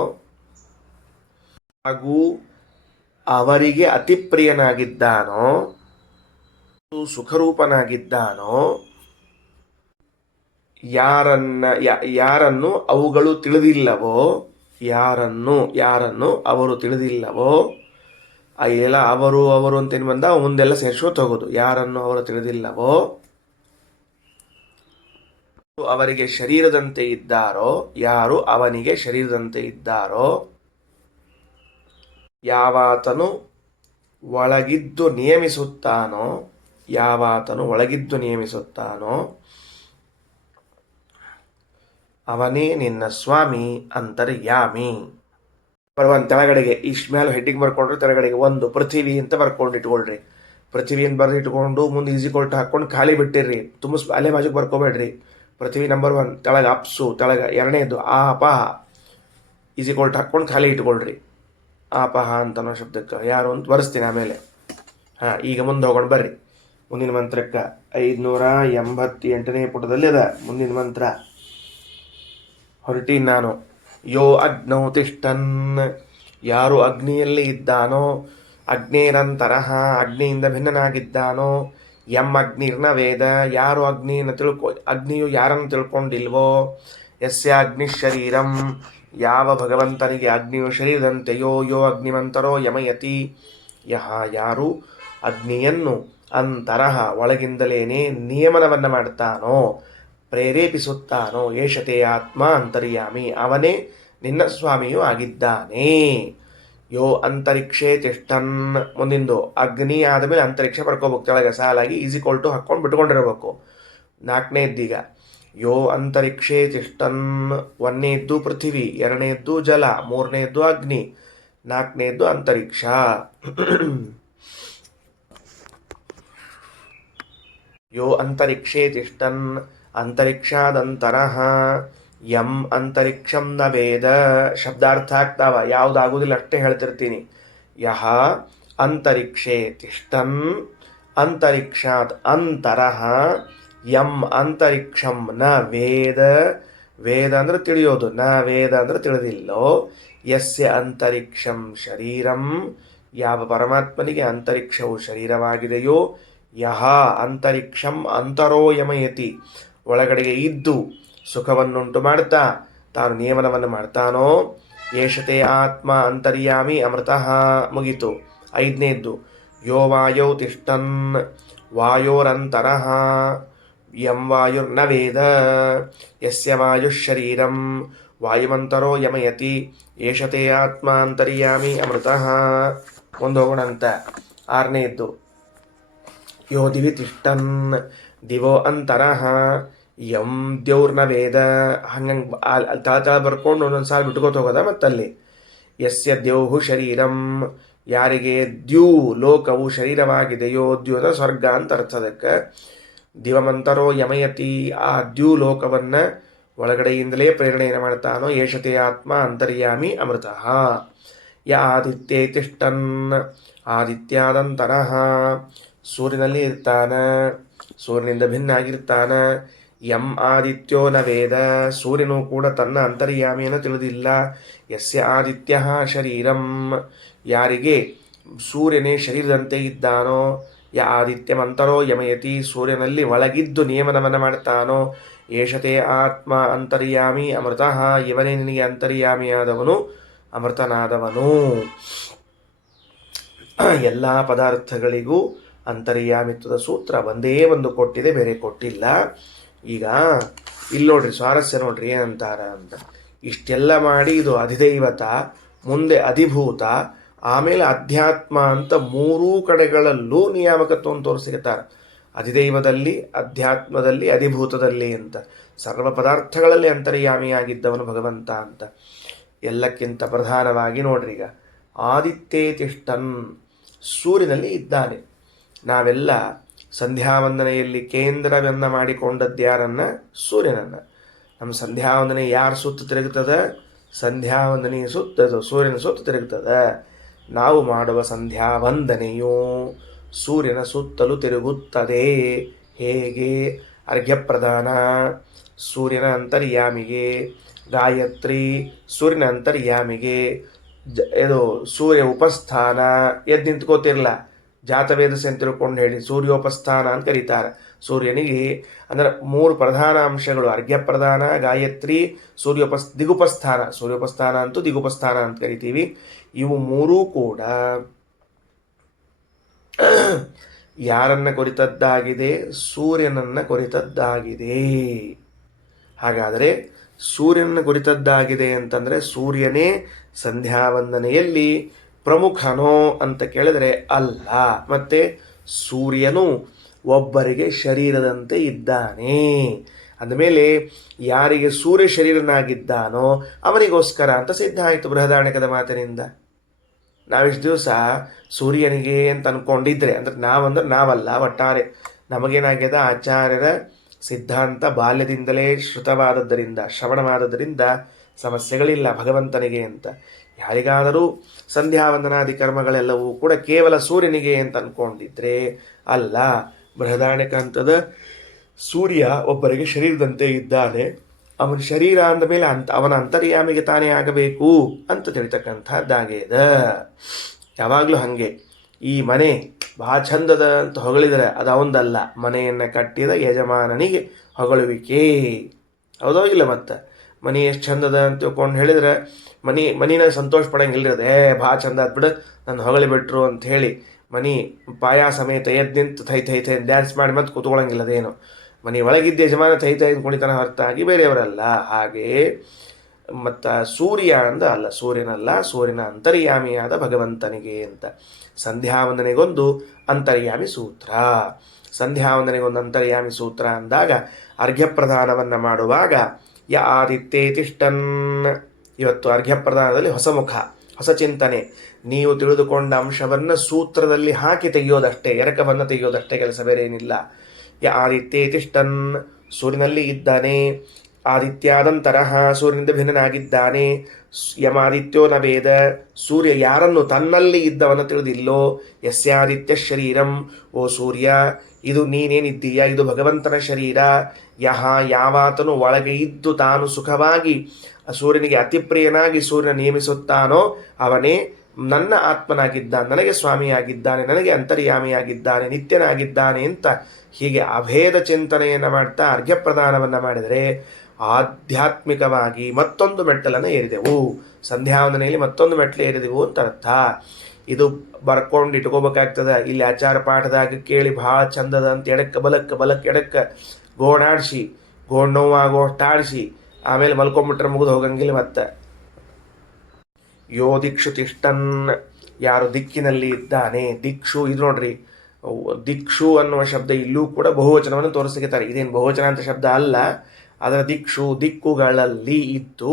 ಹಾಗೂ ಅವರಿಗೆ ಅತಿಪ್ರಿಯನಾಗಿದ್ದಾನೋ, ಸುಖರೂಪನಾಗಿದ್ದಾನೋ, ಯಾರನ್ನು ಅವುಗಳು ತಿಳಿದಿಲ್ಲವೋ, ಯಾರನ್ನು ಅವರು ತಿಳಿದಿಲ್ಲವೋ, ಎಲ್ಲ ಅವರು ಅಂತೇನು ಬಂದ ಮುಂದೆಲ್ಲ ಸೇರ್ಸ್ಕೊತ ಹೋಗೋದು. ಯಾರನ್ನು ಅವರು ತಿಳಿದಿಲ್ಲವೋ, ಅವರಿಗೆ ಶರೀರದಂತೆ ಇದ್ದಾರೋ, ಯಾರು ಅವನಿಗೆ ಶರೀರದಂತೆ ಇದ್ದಾರೋ, ಯಾವಾತನು ಒಳಗಿದ್ದು ನಿಯಮಿಸುತ್ತಾನೋ ಅವನೇ ನಿನ್ನ ಸ್ವಾಮಿ ಅಂತರ್ಯಾಮಿ. ಬರುವಂತ ತೆಳಗಡೆಗೆ ಇಷ್ಟ ಮೇಲೆ ಹೆಡ್ಡಿಂಗ್ ಬರ್ಕೊಂಡ್ರೆ ತೆಳಗಡೆಗೆ ಒಂದು ಪೃಥ್ವಿ ಅಂತ ಬರ್ಕೊಂಡು ಇಟ್ಕೊಳ್ರಿ. ಪೃಥ್ವಿಯನ್ನು ಬರೆದಿಟ್ಕೊಂಡು ಮುಂದೆ ಈಸಿಕೊಲ್ಟ್ ಹಾಕ್ಕೊಂಡು ಖಾಲಿ ಬಿಟ್ಟಿರ್ರಿ. ತುಂಬ ಅಲೆ ಬಾಜುಗೆ ಬರ್ಕೋಬೇಡ್ರಿ. ಪೃಥ್ವಿ ನಂಬರ್ 1 ತೆಳಗ ಅಪ್ಸು, ತೆಳಗ ಎರಡನೇದು ಆಪಹ, ಈಸಿಕೊಲ್ಟ್ ಹಾಕ್ಕೊಂಡು ಖಾಲಿ ಇಟ್ಕೊಳ್ರಿ. ಆಪಹ ಅಂತನೋ ಶಬ್ದಕ್ಕೆ ಯಾರು ಅಂತ ಬರೆಸ್ತೀನಿ ಆಮೇಲೆ. ಈಗ ಮುಂದೆ ಹೋಗೋಣ ಬರ್ರಿ. ಮುಂದಿನ ಮಂತ್ರಕ್ಕೆ 588ನೇ ಪುಟದಲ್ಲಿ ಅದ ಮುಂದಿನ ಮಂತ್ರ. ಹೊರಟೀನಿ ನಾನು. ಯೋ ಅಗ್ನೌ ತಿಷ್ಠನ್, ಯಾರು ಅಗ್ನಿಯಲ್ಲಿ ಇದ್ದಾನೋ, ಅಗ್ನೇರಂತರಃ, ಅಗ್ನಿಯಿಂದ ಭಿನ್ನನಾಗಿದ್ದಾನೋ, ಎಂ ಅಗ್ನಿರ್ನ ವೇದ, ಯಾರು ಅಗ್ನಿಯು ಯಾರನ್ನು ತಿಳ್ಕೊಂಡಿಲ್ವೋ, ಯಸ್ಯ ಅಗ್ನಿ ಶರೀರಂ, ಯಾವ ಭಗವಂತನಿಗೆ ಅಗ್ನಿಯು ಶರೀರದಂತೆಯೋ, ಯೋ ಅಗ್ನಿಮಂತರೋ ಯಮಯತಿ, ಯಾರು ಅಗ್ನಿಯನ್ನು ಅಂತರಃ ಒಳಗಿಂದಲೇನೆ ನಿಯಮನವನ್ನು ಮಾಡ್ತಾನೋ, ಪ್ರೇರೇಪಿಸುತ್ತಾನೋ, ಏಷತೆ ಆತ್ಮ ಅಂತರ್ಯಾಮಿ, ಅವನೇ ನಿನ್ನ ಸ್ವಾಮಿಯೂ ಆಗಿದ್ದಾನೆ. ಯೋ ಅಂತರಿಕ್ಷೇ ತಿಷ್ಠನ್, ಮುಂದಿಂದು ಅಗ್ನಿ ಆದಮೇಲೆ ಅಂತರಿಕ್ಷ ಬರ್ಕೋಬೇಕು. ಕೆಳಗೆ ಸಾಲಾಗಿ ಈಸಿಕೊಲ್ಟು ಹಾಕ್ಕೊಂಡು ಬಿಟ್ಕೊಂಡಿರಬೇಕು. 4ನೇದ್ದೀಗ ಯೋ ಅಂತರಿಕ್ಷೇ ತಿಷ್ಠನ್, 1ನೇದ್ದು ಪೃಥ್ವಿ, 2ನೇದ್ದು ಜಲ, 3ನೇದ್ದು ಅಗ್ನಿ, 4ನೇದ್ದು ಅಂತರಿಕ್ಷ. ಯೋ ಅಂತರಿಕ್ಷೇ ತಿಷ್ಠನ್, ಅಂತರಿಕ್ಷಾದಂತರಃ, ಯಂ ಅಂತರಿಕ್ಷಂ ನ ವೇದ. ಶಬ್ದಾರ್ಥ ಆಗ್ತಾವ, ಯಾವುದಾಗುವುದಿಲ್ಲ ಅಷ್ಟೇ ಹೇಳ್ತಿರ್ತೀನಿ. ಯಹ ಅಂತರಿಕ್ಷೇ ತಿಷ್ಠನ್, ಅಂತರಿಕ್ಷಾತ್ ಅಂತರಃ, ಯಂ ಅಂತರಿಕ್ಷಂ ನ ವೇದ, ವೇದ ಅಂದ್ರೆ ತಿಳಿಯೋದು, ನ ವೇದ ಅಂದ್ರೆ ತಿಳಿದಿಲ್ಲೋ, ಯಸ್ಯ ಅಂತರಿಕ್ಷಂ ಶರೀರಂ, ಯಾವ ಪರಮಾತ್ಮನಿಗೆ ಅಂತರಿಕ್ಷವು ಶರೀರವಾಗಿದೆಯೋ, ಯಹ ಅಂತರಿಕ್ಷಂ ಅಂತರೋ ಯಮಯತಿ, ಒಳಗಡೆಗೆ ಇದ್ದು ಸುಖವನ್ನುಂಟು ಮಾಡ್ತಾ ತಾನು ನಿಯಮನವನ್ನು ಮಾಡ್ತಾನೋ, ಏಷತೆ ಆತ್ಮ ಅಂತರ್ಯಾಮಿ ಅಮೃತಃ. ಮುಗಿತು. ಐದನೇದ್ದು, ಯೋ ವಾಯೌ ತಿಷ್ಟನ್ ವಾಯೋರಂತರಃ ಯಂ ವಾಯುರ್ನ ವೇದ ಯಸ್ಯ ವಾಯುಶರೀರಂ ವಾಯುಮಂತರೋ ಯಮಯತಿ ಏಷತೆ ಆತ್ಮ ಅಂತರ್ಯಾಮಿ ಅಮೃತಃ. ಮುಂದೋಗೋಣ ಅಂತ. ಆರನೇದ್ದು, ಯೋ ದಿವಿ ತಿಷ್ಟನ್ ದಿವೋ ಅಂತರಃ ಯಂ ದ್ಯೌರ್ನ ವೇದ. ಹಂಗಂಗೆ ತಳ ಬರ್ಕೊಂಡು ಒಂದೊಂದು ಸಾಲ ಬಿಟ್ಕೋತ ಹೋಗೋದ. ಮತ್ತಲ್ಲಿ ಯಸ್ಯ ದ್ಯೌಹು ಶರೀರಂ, ಯಾರಿಗೆ ದ್ಯೂ ಲೋಕವು ಶರೀರವಾಗಿದೆಯೋ, ದ್ಯೂ ಅಂದರೆ ಸ್ವರ್ಗ ಅಂತ ಅರ್ಥ. ಅದಕ್ಕೆ ದಿವಮಂತರೋ ಯಮಯತಿ, ಆ ದ್ಯೂ ಲೋಕವನ್ನು ಒಳಗಡೆಯಿಂದಲೇ ಪ್ರೇರಣೆಯನ್ನು ಮಾಡ್ತಾನೋ, ಏಷತೆ ಆತ್ಮ ಅಂತರ್ಯಾಮಿ ಅಮೃತಃ. ಯ ಆದಿತ್ಯೇ ತಿಷ್ಟನ್ ಆದಿತ್ಯಾದಂತರಃ, ಸೂರ್ಯನಲ್ಲಿ ಇರ್ತಾನ, ಸೂರ್ಯನಿಂದ ಭಿನ್ನ ಆಗಿರ್ತಾನ. ಯಂ ಆದಿತ್ಯೋ ನ ವೇದ, ಸೂರ್ಯನು ಕೂಡ ತನ್ನ ಅಂತರ್ಯಾಮಿಯನ್ನು ತಿಳಿದಿಲ್ಲ. ಯಸ್ಯ ಆದಿತ್ಯ ಶರೀರಂ, ಯಾರಿಗೆ ಸೂರ್ಯನೇ ಶರೀರದಂತೆ ಇದ್ದಾನೋ, ಯ ಆದಿತ್ಯಮಂತರೋ ಯಮಯತಿ, ಸೂರ್ಯನಲ್ಲಿ ಒಳಗಿದ್ದು ನಿಯಮನವನ್ನು ಮಾಡ್ತಾನೋ, ಏಷತೆ ಆತ್ಮ ಅಂತರ್ಯಾಮಿ ಅಮೃತಃ, ಇವನೇ ನಿನಗೆ ಅಂತರ್ಯಾಮಿಯಾದವನು, ಅಮೃತನಾದವನು. ಎಲ್ಲ ಪದಾರ್ಥಗಳಿಗೂ ಅಂತರ್ಯಾಮಿತ್ವದ ಸೂತ್ರ ಒಂದೇ ಒಂದು ಕೊಟ್ಟಿದೆ, ಬೇರೆ ಕೊಟ್ಟಿಲ್ಲ. ಈಗ ಇಲ್ಲಿ ನೋಡ್ರಿ ಸ್ವಾರಸ್ಯ ನೋಡ್ರಿ ಏನಂತಾರ ಅಂತ. ಇಷ್ಟೆಲ್ಲ ಮಾಡಿ ಇದು ಅಧಿದೈವತ, ಮುಂದೆ ಅಧಿಭೂತ, ಆಮೇಲೆ ಅಧ್ಯಾತ್ಮ ಅಂತ ಮೂರೂ ಕಡೆಗಳಲ್ಲೂ ನಿಯಾಮಕತ್ವವನ್ನು ತೋರಿಸಿರ್ತಾರೆ. ಅಧಿದೈವದಲ್ಲಿ, ಅಧ್ಯಾತ್ಮದಲ್ಲಿ, ಅಧಿಭೂತದಲ್ಲಿ ಅಂತ ಸರ್ವ ಪದಾರ್ಥಗಳಲ್ಲಿ ಅಂತರ್ಯಾಮಿಯಾಗಿದ್ದವನು ಭಗವಂತ ಅಂತ. ಎಲ್ಲಕ್ಕಿಂತ ಪ್ರಧಾನವಾಗಿ ನೋಡ್ರಿ, ಈಗ ಆದಿತ್ಯೇ ತಿಷ್ಟನ್, ಸೂರ್ಯನಲ್ಲಿ ಇದ್ದಾನೆ. ನಾವೆಲ್ಲ ಸಂಧ್ಯಾವಂದನೆಯಲ್ಲಿ ಕೇಂದ್ರವನ್ನು ಮಾಡಿಕೊಂಡದ್ಯಾರನ್ನ? ಸೂರ್ಯನನ್ನು. ನಮ್ಮ ಸಂಧ್ಯಾವಂದನೆ ಯಾರು ಸುತ್ತ ತಿರುಗುತ್ತದೆ? ಸಂಧ್ಯಾವಂದನೆ ಸುತ್ತದು ಸೂರ್ಯನ ಸುತ್ತ ತಿರುಗುತ್ತದೆ. ನಾವು ಮಾಡುವ ಸಂಧ್ಯಾವಂದನೆಯು ಸೂರ್ಯನ ಸುತ್ತಲೂ ತಿರುಗುತ್ತದೆ. ಹೇಗೆ? ಅರ್ಘ್ಯಪ್ರದಾನ ಸೂರ್ಯನ ಅಂತರ್ಯಾಮಿಗೆ, ಗಾಯತ್ರಿ ಸೂರ್ಯನ ಅಂತರ್ಯಾಮಿಗೆ, ಇದು ಸೂರ್ಯ ಉಪಸ್ಥಾನ, ಎದ್ದು ನಿಂತ್ಕೋತಿರ್ಲ, ಜಾತವೇದಸೆ ಅಂತ ತಿಳ್ಕೊಂಡು ಹೇಳಿ ಸೂರ್ಯೋಪಸ್ಥಾನ ಅಂತ ಕರೀತಾರೆ. ಸೂರ್ಯನಿಗೆ ಅಂದರೆ ಮೂರು ಪ್ರಧಾನ ಅಂಶಗಳು: ಅರ್ಘ್ಯಪ್ರದಾನ, ಗಾಯತ್ರಿ, ದಿಗುಪಸ್ಥಾನ. ಸೂರ್ಯೋಪಸ್ಥಾನ ಅಂತೂ ದಿಗುಪಸ್ಥಾನ ಅಂತ ಕರಿತೀವಿ. ಇವು ಮೂರೂ ಕೂಡ ಯಾರನ್ನ ಕುರಿತದ್ದಾಗಿದೆ? ಸೂರ್ಯನನ್ನ ಕುರಿತದ್ದಾಗಿದೆ. ಹಾಗಾದರೆ ಸೂರ್ಯನ ಕುರಿತದ್ದಾಗಿದೆ ಅಂತಂದರೆ ಸೂರ್ಯನೇ ಸಂಧ್ಯಾವಂದನೆಯಲ್ಲಿ ಪ್ರಮುಖನೋ ಅಂತ ಕೇಳಿದರೆ ಅಲ್ಲ. ಮತ್ತೆ ಸೂರ್ಯನು ಒಬ್ಬರಿಗೆ ಶರೀರದಂತೆ ಇದ್ದಾನೆ ಅಂದಮೇಲೆ ಯಾರಿಗೆ ಸೂರ್ಯ ಶರೀರನಾಗಿದ್ದಾನೋ ಅವನಿಗೋಸ್ಕರ ಅಂತ ಸಿದ್ಧ ಆಯಿತು ಬೃಹದಾರಣ್ಯಕದ ಮಾತಿನಿಂದ. ನಾವಿಷ್ಟು ದಿವಸ ಸೂರ್ಯನಿಗೆ ಅಂತ ಅಂದ್ಕೊಂಡಿದ್ರೆ, ಅಂದರೆ ನಾವಲ್ಲ, ಒಟ್ಟಾರೆ ನಮಗೇನಾಗ್ಯದ ಆಚಾರ್ಯರ ಸಿದ್ಧಾಂತ ಬಾಲ್ಯದಿಂದಲೇ ಶ್ರುತವಾದದ್ದರಿಂದ, ಶ್ರವಣವಾದದ್ದರಿಂದ ಸಮಸ್ಯೆಗಳಿಲ್ಲ ಭಗವಂತನಿಗೆ ಅಂತ. ಯಾರಿಗಾದರೂ ಸಂಧ್ಯಾವಂದನಾದಿ ಕರ್ಮಗಳೆಲ್ಲವೂ ಕೂಡ ಕೇವಲ ಸೂರ್ಯನಿಗೆ ಅಂತ ಅಂದ್ಕೊಂಡಿದ್ರೆ ಅಲ್ಲ. ಬೃಹದಾರಣ್ಯಕಂತದ ಸೂರ್ಯ ಒಬ್ಬರಿಗೆ ಶರೀರದಂತೆ ಇದ್ದಾನೆ, ಅವನ ಶರೀರ ಅಂದ ಮೇಲೆ ಅವನ ಅಂತರ್ಯಾಮಿಗೆ ತಾನೇ ಆಗಬೇಕು ಅಂತ ತಿಳಿತಕ್ಕಂಥದ್ದಾಗ್ಯದ. ಯಾವಾಗಲೂ ಹಾಗೆ. ಈ ಮನೆ ಬಹಳ ಚಂದದ ಅಂತ ಹೊಗಳಿದರೆ ಅದು ಅವಂದಲ್ಲ, ಮನೆಯನ್ನು ಕಟ್ಟಿದ ಯಜಮಾನನಿಗೆ ಹೊಗಳುವಿಕೆ. ಹೌದೋ ಇಲ್ಲ? ಮತ್ತು ಮನೆ ಎಷ್ಟು ಚಂದದ ಅಂತ ತಿಳ್ಕೊಂಡು ಹೇಳಿದರೆ ಮನಿನ ಸಂತೋಷ ಪಡಂಗಿಲ್ಲದೆ ಭಾಳ ಚಂದ ಆದ್ಬಿಡು ನನ್ನ ಹೊಗಳಿಬಿಟ್ರು ಅಂತ ಹೇಳಿ ಮನಿ ಪಾಯ ಸಮೇತ ಎದ್ದು ನಿಂತು ಥೈ ಥೈ ಥೈ ಡ್ಯಾನ್ಸ್ ಮಾಡಿ ಮತ್ತೆ ಕೂತ್ಕೊಳ್ಳಂಗಿಲ್ಲದೇನು. ಮನೆ ಒಳಗಿದ್ದ ಯಜಮಾನ ಥೈ ಥೈ ಕುಣಿತನ ಹೊರತಾಗಿ ಬೇರೆಯವರಲ್ಲ. ಹಾಗೆ ಮತ್ತು ಸೂರ್ಯ ಅಂದ ಅಲ್ಲ, ಸೂರ್ಯನಲ್ಲ, ಸೂರ್ಯನ ಅಂತರ್ಯಾಮಿಯಾದ ಭಗವಂತನಿಗೆ ಅಂತ. ಸಂಧ್ಯಾವಂದನೆಗೊಂದು ಅಂತರ್ಯಾಮಿ ಸೂತ್ರ. ಸಂಧ್ಯಾವಂದನೆಗೊಂದು ಅಂತರ್ಯಾಮಿ ಸೂತ್ರ ಅಂದಾಗ ಅರ್ಘ್ಯಪ್ರದಾನವನ್ನು ಮಾಡುವಾಗ ಯ ಆದಿತ್ಯೇ ತಿಷ್ಟನ್. ಇವತ್ತು ಅರ್ಘ್ಯಪ್ರದಾನದಲ್ಲಿ ಹೊಸ ಮುಖ, ಹೊಸ ಚಿಂತನೆ. ನೀವು ತಿಳಿದುಕೊಂಡ ಅಂಶವನ್ನು ಸೂತ್ರದಲ್ಲಿ ಹಾಕಿ ತೆಗೆಯೋದಷ್ಟೇ, ಎರಕವನ್ನು ತೆಗೆಯೋದಷ್ಟೇ ಕೆಲಸ, ಬೇರೆ ಏನಿಲ್ಲ. ಯ ಆದಿತ್ಯೇ ತಿಷ್ಟನ್, ಸೂರ್ಯನಲ್ಲಿ ಇದ್ದಾನೆ. ಆದಿತ್ಯಾದಂತರಃ, ಸೂರ್ಯನಿಂದ ಭಿನ್ನನಾಗಿದ್ದಾನೆ. ಯಮಾದಿತ್ಯೋ ನ ವೇದ, ಸೂರ್ಯ ಯಾರನ್ನು ತನ್ನಲ್ಲಿ ಇದ್ದವನ್ನ ತಿಳಿದಿಲ್ಲೋ. ಯಸ್ಯಾದಿತ್ಯ ಶರೀರಂ, ಓ ಸೂರ್ಯ ಇದು ನೀನೇನಿದ್ದೀಯ, ಇದು ಭಗವಂತನ ಶರೀರ. ಯಹ, ಯಾವಾತನು ಒಳಗೆ ಇದ್ದು ತಾನು ಸುಖವಾಗಿ ಸೂರ್ಯನಿಗೆ ಅತಿಪ್ರಿಯನಾಗಿ ಸೂರ್ಯನ ನೇಮಿಸುತ್ತಾನೋ ಅವನೇ ನನ್ನ ಆತ್ಮನಾಗಿದ್ದಾನೆ, ನನಗೆ ಸ್ವಾಮಿಯಾಗಿದ್ದಾನೆ, ನನಗೆ ಅಂತರ್ಯಾಮಿಯಾಗಿದ್ದಾನೆ, ನಿತ್ಯನಾಗಿದ್ದಾನೆ ಅಂತ ಹೀಗೆ ಅಭೇದ ಚಿಂತನೆಯನ್ನು ಮಾಡ್ತಾ ಅರ್ಘ್ಯ ಪ್ರದಾನವನ್ನು ಮಾಡಿದರೆ ಆಧ್ಯಾತ್ಮಿಕವಾಗಿ ಮತ್ತೊಂದು ಮೆಟ್ಟಲನ್ನು ಏರಿದೆವು, ಸಂಧ್ಯಾವಂದನೆಯಲ್ಲಿ ಮತ್ತೊಂದು ಮೆಟ್ಟಲು ಏರಿದೆವು ಅಂತ ಅರ್ಥ. ಇದು ಬರ್ಕೊಂಡು ಇಟ್ಕೋಬೇಕಾಗ್ತದೆ. ಇಲ್ಲಿ ಆಚಾರ ಪಾಠದಾಗ ಕೇಳಿ ಭಾಳ ಚಂದದ ಅಂತ ಎಡಕ್ಕೆ ಬಲಕ್ಕೆ ಎಡಕ್ಕೆ ಗೋಣಾಡಿಸಿ ನೋವಾಗೋಷ್ಟಾಡಿಸಿ ಆಮೇಲೆ ಮಲ್ಕೊಂಬಿಟ್ರೆ ಮುಗಿದು ಹೋಗಂಗಿಲ್ಲ. ಮತ್ತೆ ಯೋ ದಿಕ್ಷು ತಿಷ್ಟನ್, ಯಾರು ದಿಕ್ಕಿನಲ್ಲಿ ಇದ್ದಾನೆ. ದಿಕ್ಷು ಇದು ನೋಡ್ರಿ, ದಿಕ್ಷು ಅನ್ನುವ ಶಬ್ದ ಇಲ್ಲೂ ಕೂಡ ಬಹುವಚನವನ್ನು ತೋರಿಸಿದ್ದಾರೆ. ಇದೇನು ಬಹುವಚನ ಅಂತ ಶಬ್ದ ಅಲ್ಲ. ಅದರ ದಿಕ್ಷು ದಿಕ್ಕುಗಳಲ್ಲಿ ಇದ್ದು,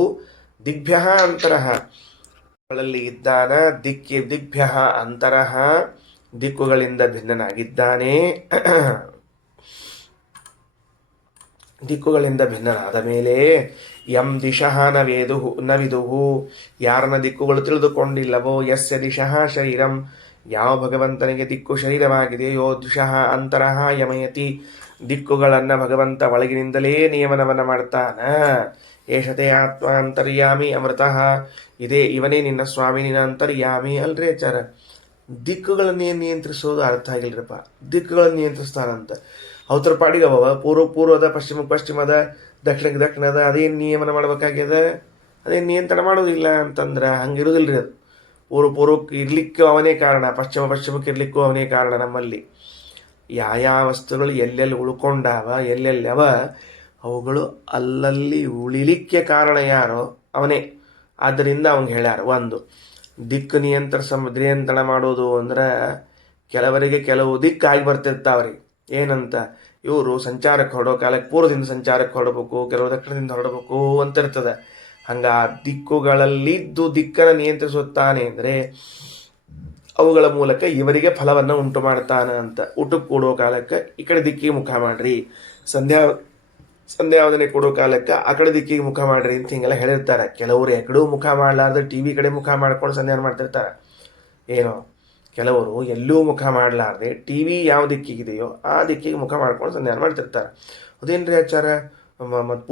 ದಿಗ್ಭ್ಯ ಅಂತರಃ ಗಳಲ್ಲಿ ಇದ್ದಾನ, ದಿಗ್ಭ್ಯ ಅಂತರಃ ದಿಕ್ಕುಗಳಿಂದ ಭಿನ್ನನಾಗಿದ್ದಾನೆ. ದಿಕ್ಕುಗಳಿಂದ ಭಿನ್ನನಾದ ಮೇಲೆ ಯಂ ದಿಶಃ ನ ವಿದುಹು, ಯಾರನ್ನ ದಿಕ್ಕುಗಳು ತಿಳಿದುಕೊಂಡಿಲ್ಲವೋ, ಯಸ್ಯ ದಿಶಃ ಶರೀರಂ, ಯಾವ ಭಗವಂತನಿಗೆ ದಿಕ್ಕು ಶರೀರವಾಗಿದೆಯೋ, ದಿಶಃ ಅಂತರಃ ಯಮಯತಿ, ದಿಕ್ಕುಗಳನ್ನು ಭಗವಂತ ಒಳಗಿನಿಂದಲೇ ನಿಯಮನವನ್ನು ಮಾಡ್ತಾನ. ಏಷತೆ ಆತ್ಮ ಅಂತರ್ಯಾಮಿ ಅಮೃತಃ, ಇದೇ ಇವನೇ ನಿನ್ನ ಸ್ವಾಮಿ, ನಿನ್ನ ಅಂತರ್ಯಾಮಿ. ಅಲ್ರಿ ಆಚಾರ, ದಿಕ್ಕುಗಳನ್ನು ನಿಯಂತ್ರಿಸೋದು ಅರ್ಥ ಆಗಿಲ್ರಪ್ಪ. ದಿಕ್ಕುಗಳನ್ನು ನಿಯಂತ್ರಿಸ್ತಾನಂತ ಅವತರ ಪಾಡಿಗೆ ಅವ, ಪೂರ್ವದ ಪಶ್ಚಿಮದ ದಕ್ಷಿಣದ ಅದೇನು ನಿಯಮನ ಮಾಡ್ಬೇಕಾಗ್ಯದ, ಅದೇನು ನಿಯಂತ್ರಣ ಮಾಡೋದಿಲ್ಲ ಅಂತಂದ್ರೆ ಹಂಗಿರೋದಿಲ್ರಿ. ಅದು ಪೂರ್ವಕ್ಕೆ ಇರ್ಲಿಕ್ಕೂ ಅವನೇ ಕಾರಣ, ಪಶ್ಚಿಮಕ್ಕೆ ಇರ್ಲಿಕ್ಕೂ ಅವನೇ ಕಾರಣ. ನಮ್ಮಲ್ಲಿ ಯಾವ ವಸ್ತುಗಳು ಎಲ್ಲೆಲ್ಲಿ ಉಳ್ಕೊಂಡಾವ, ಎಲ್ಲೆಲ್ಲಿ ಅವ, ಅವುಗಳು ಅಲ್ಲಲ್ಲಿ ಉಳಿಲಿಕ್ಕೆ ಕಾರಣ ಯಾರೋ ಅವನೇ. ಆದ್ದರಿಂದ ಅವಂಗೆ ಹೇಳ್ಯಾರ, ಒಂದು ದಿಕ್ಕು ನಿಯಂತ್ರಣ ಮಾಡೋದು ಅಂದ್ರೆ ಕೆಲವರಿಗೆ ಕೆಲವು ದಿಕ್ಕಾಗಿ ಬರ್ತಿರ್ತಾವ್ರಿ. ಏನಂತ, ಇವರು ಸಂಚಾರಕ್ಕೆ ಹೊರಡೋ ಕಾಲಕ್ಕೆ ಪೂರ್ವದಿಂದ ಸಂಚಾರಕ್ಕೆ ಹೊರಡಬೇಕು, ಕೆಲವು ದಕ್ಷಿಣದಿಂದ ಹೊರಡಬೇಕು ಅಂತ ಇರ್ತದೆ. ಹಂಗ ದಿಕ್ಕುಗಳಲ್ಲಿದ್ದು ದಿಕ್ಕನ್ನು ನಿಯಂತ್ರಿಸುತ್ತಾನೆ ಅಂದರೆ ಅವುಗಳ ಮೂಲಕ ಇವರಿಗೆ ಫಲವನ್ನು ಉಂಟು ಮಾಡ್ತಾನ ಅಂತ. ಊಟಕ್ಕೆ ಕೂಡೋ ಕಾಲಕ್ಕೆ ಈ ಕಡೆ ದಿಕ್ಕಿಗೆ ಮುಖ ಮಾಡ್ರಿ, ಸಂಧ್ಯಾವಂದನೆ ಕೊಡೋ ಕಾಲಕ್ಕೆ ಆ ಕಡೆ ದಿಕ್ಕಿಗೆ ಮುಖ ಮಾಡ್ರಿ ಅಂತ ಹಿಂಗೆಲ್ಲ ಹೇಳಿರ್ತಾರೆ. ಕೆಲವರು ಎಕಡೂ ಮುಖ ಮಾಡಲಾರ್ದೆ ಟಿವಿ ಕಡೆ ಮುಖ ಮಾಡ್ಕೊಂಡು ಸಂಧ್ಯಾನ ಮಾಡ್ತಿರ್ತಾರೆ. ಏನೋ ಕೆಲವರು ಎಲ್ಲೂ ಮುಖ ಮಾಡಲಾರ್ದೆ ಟಿವಿ ಯಾವ ದಿಕ್ಕಿಗಿದೆಯೋ ಆ ದಿಕ್ಕಿಗೆ ಮುಖ ಮಾಡ್ಕೊಂಡು ಸಂಧ್ಯಾನ ಮಾಡ್ತಿರ್ತಾರೆ. ಅದೇನ್ರಿ ಆಚಾರ, ಮತ್ತು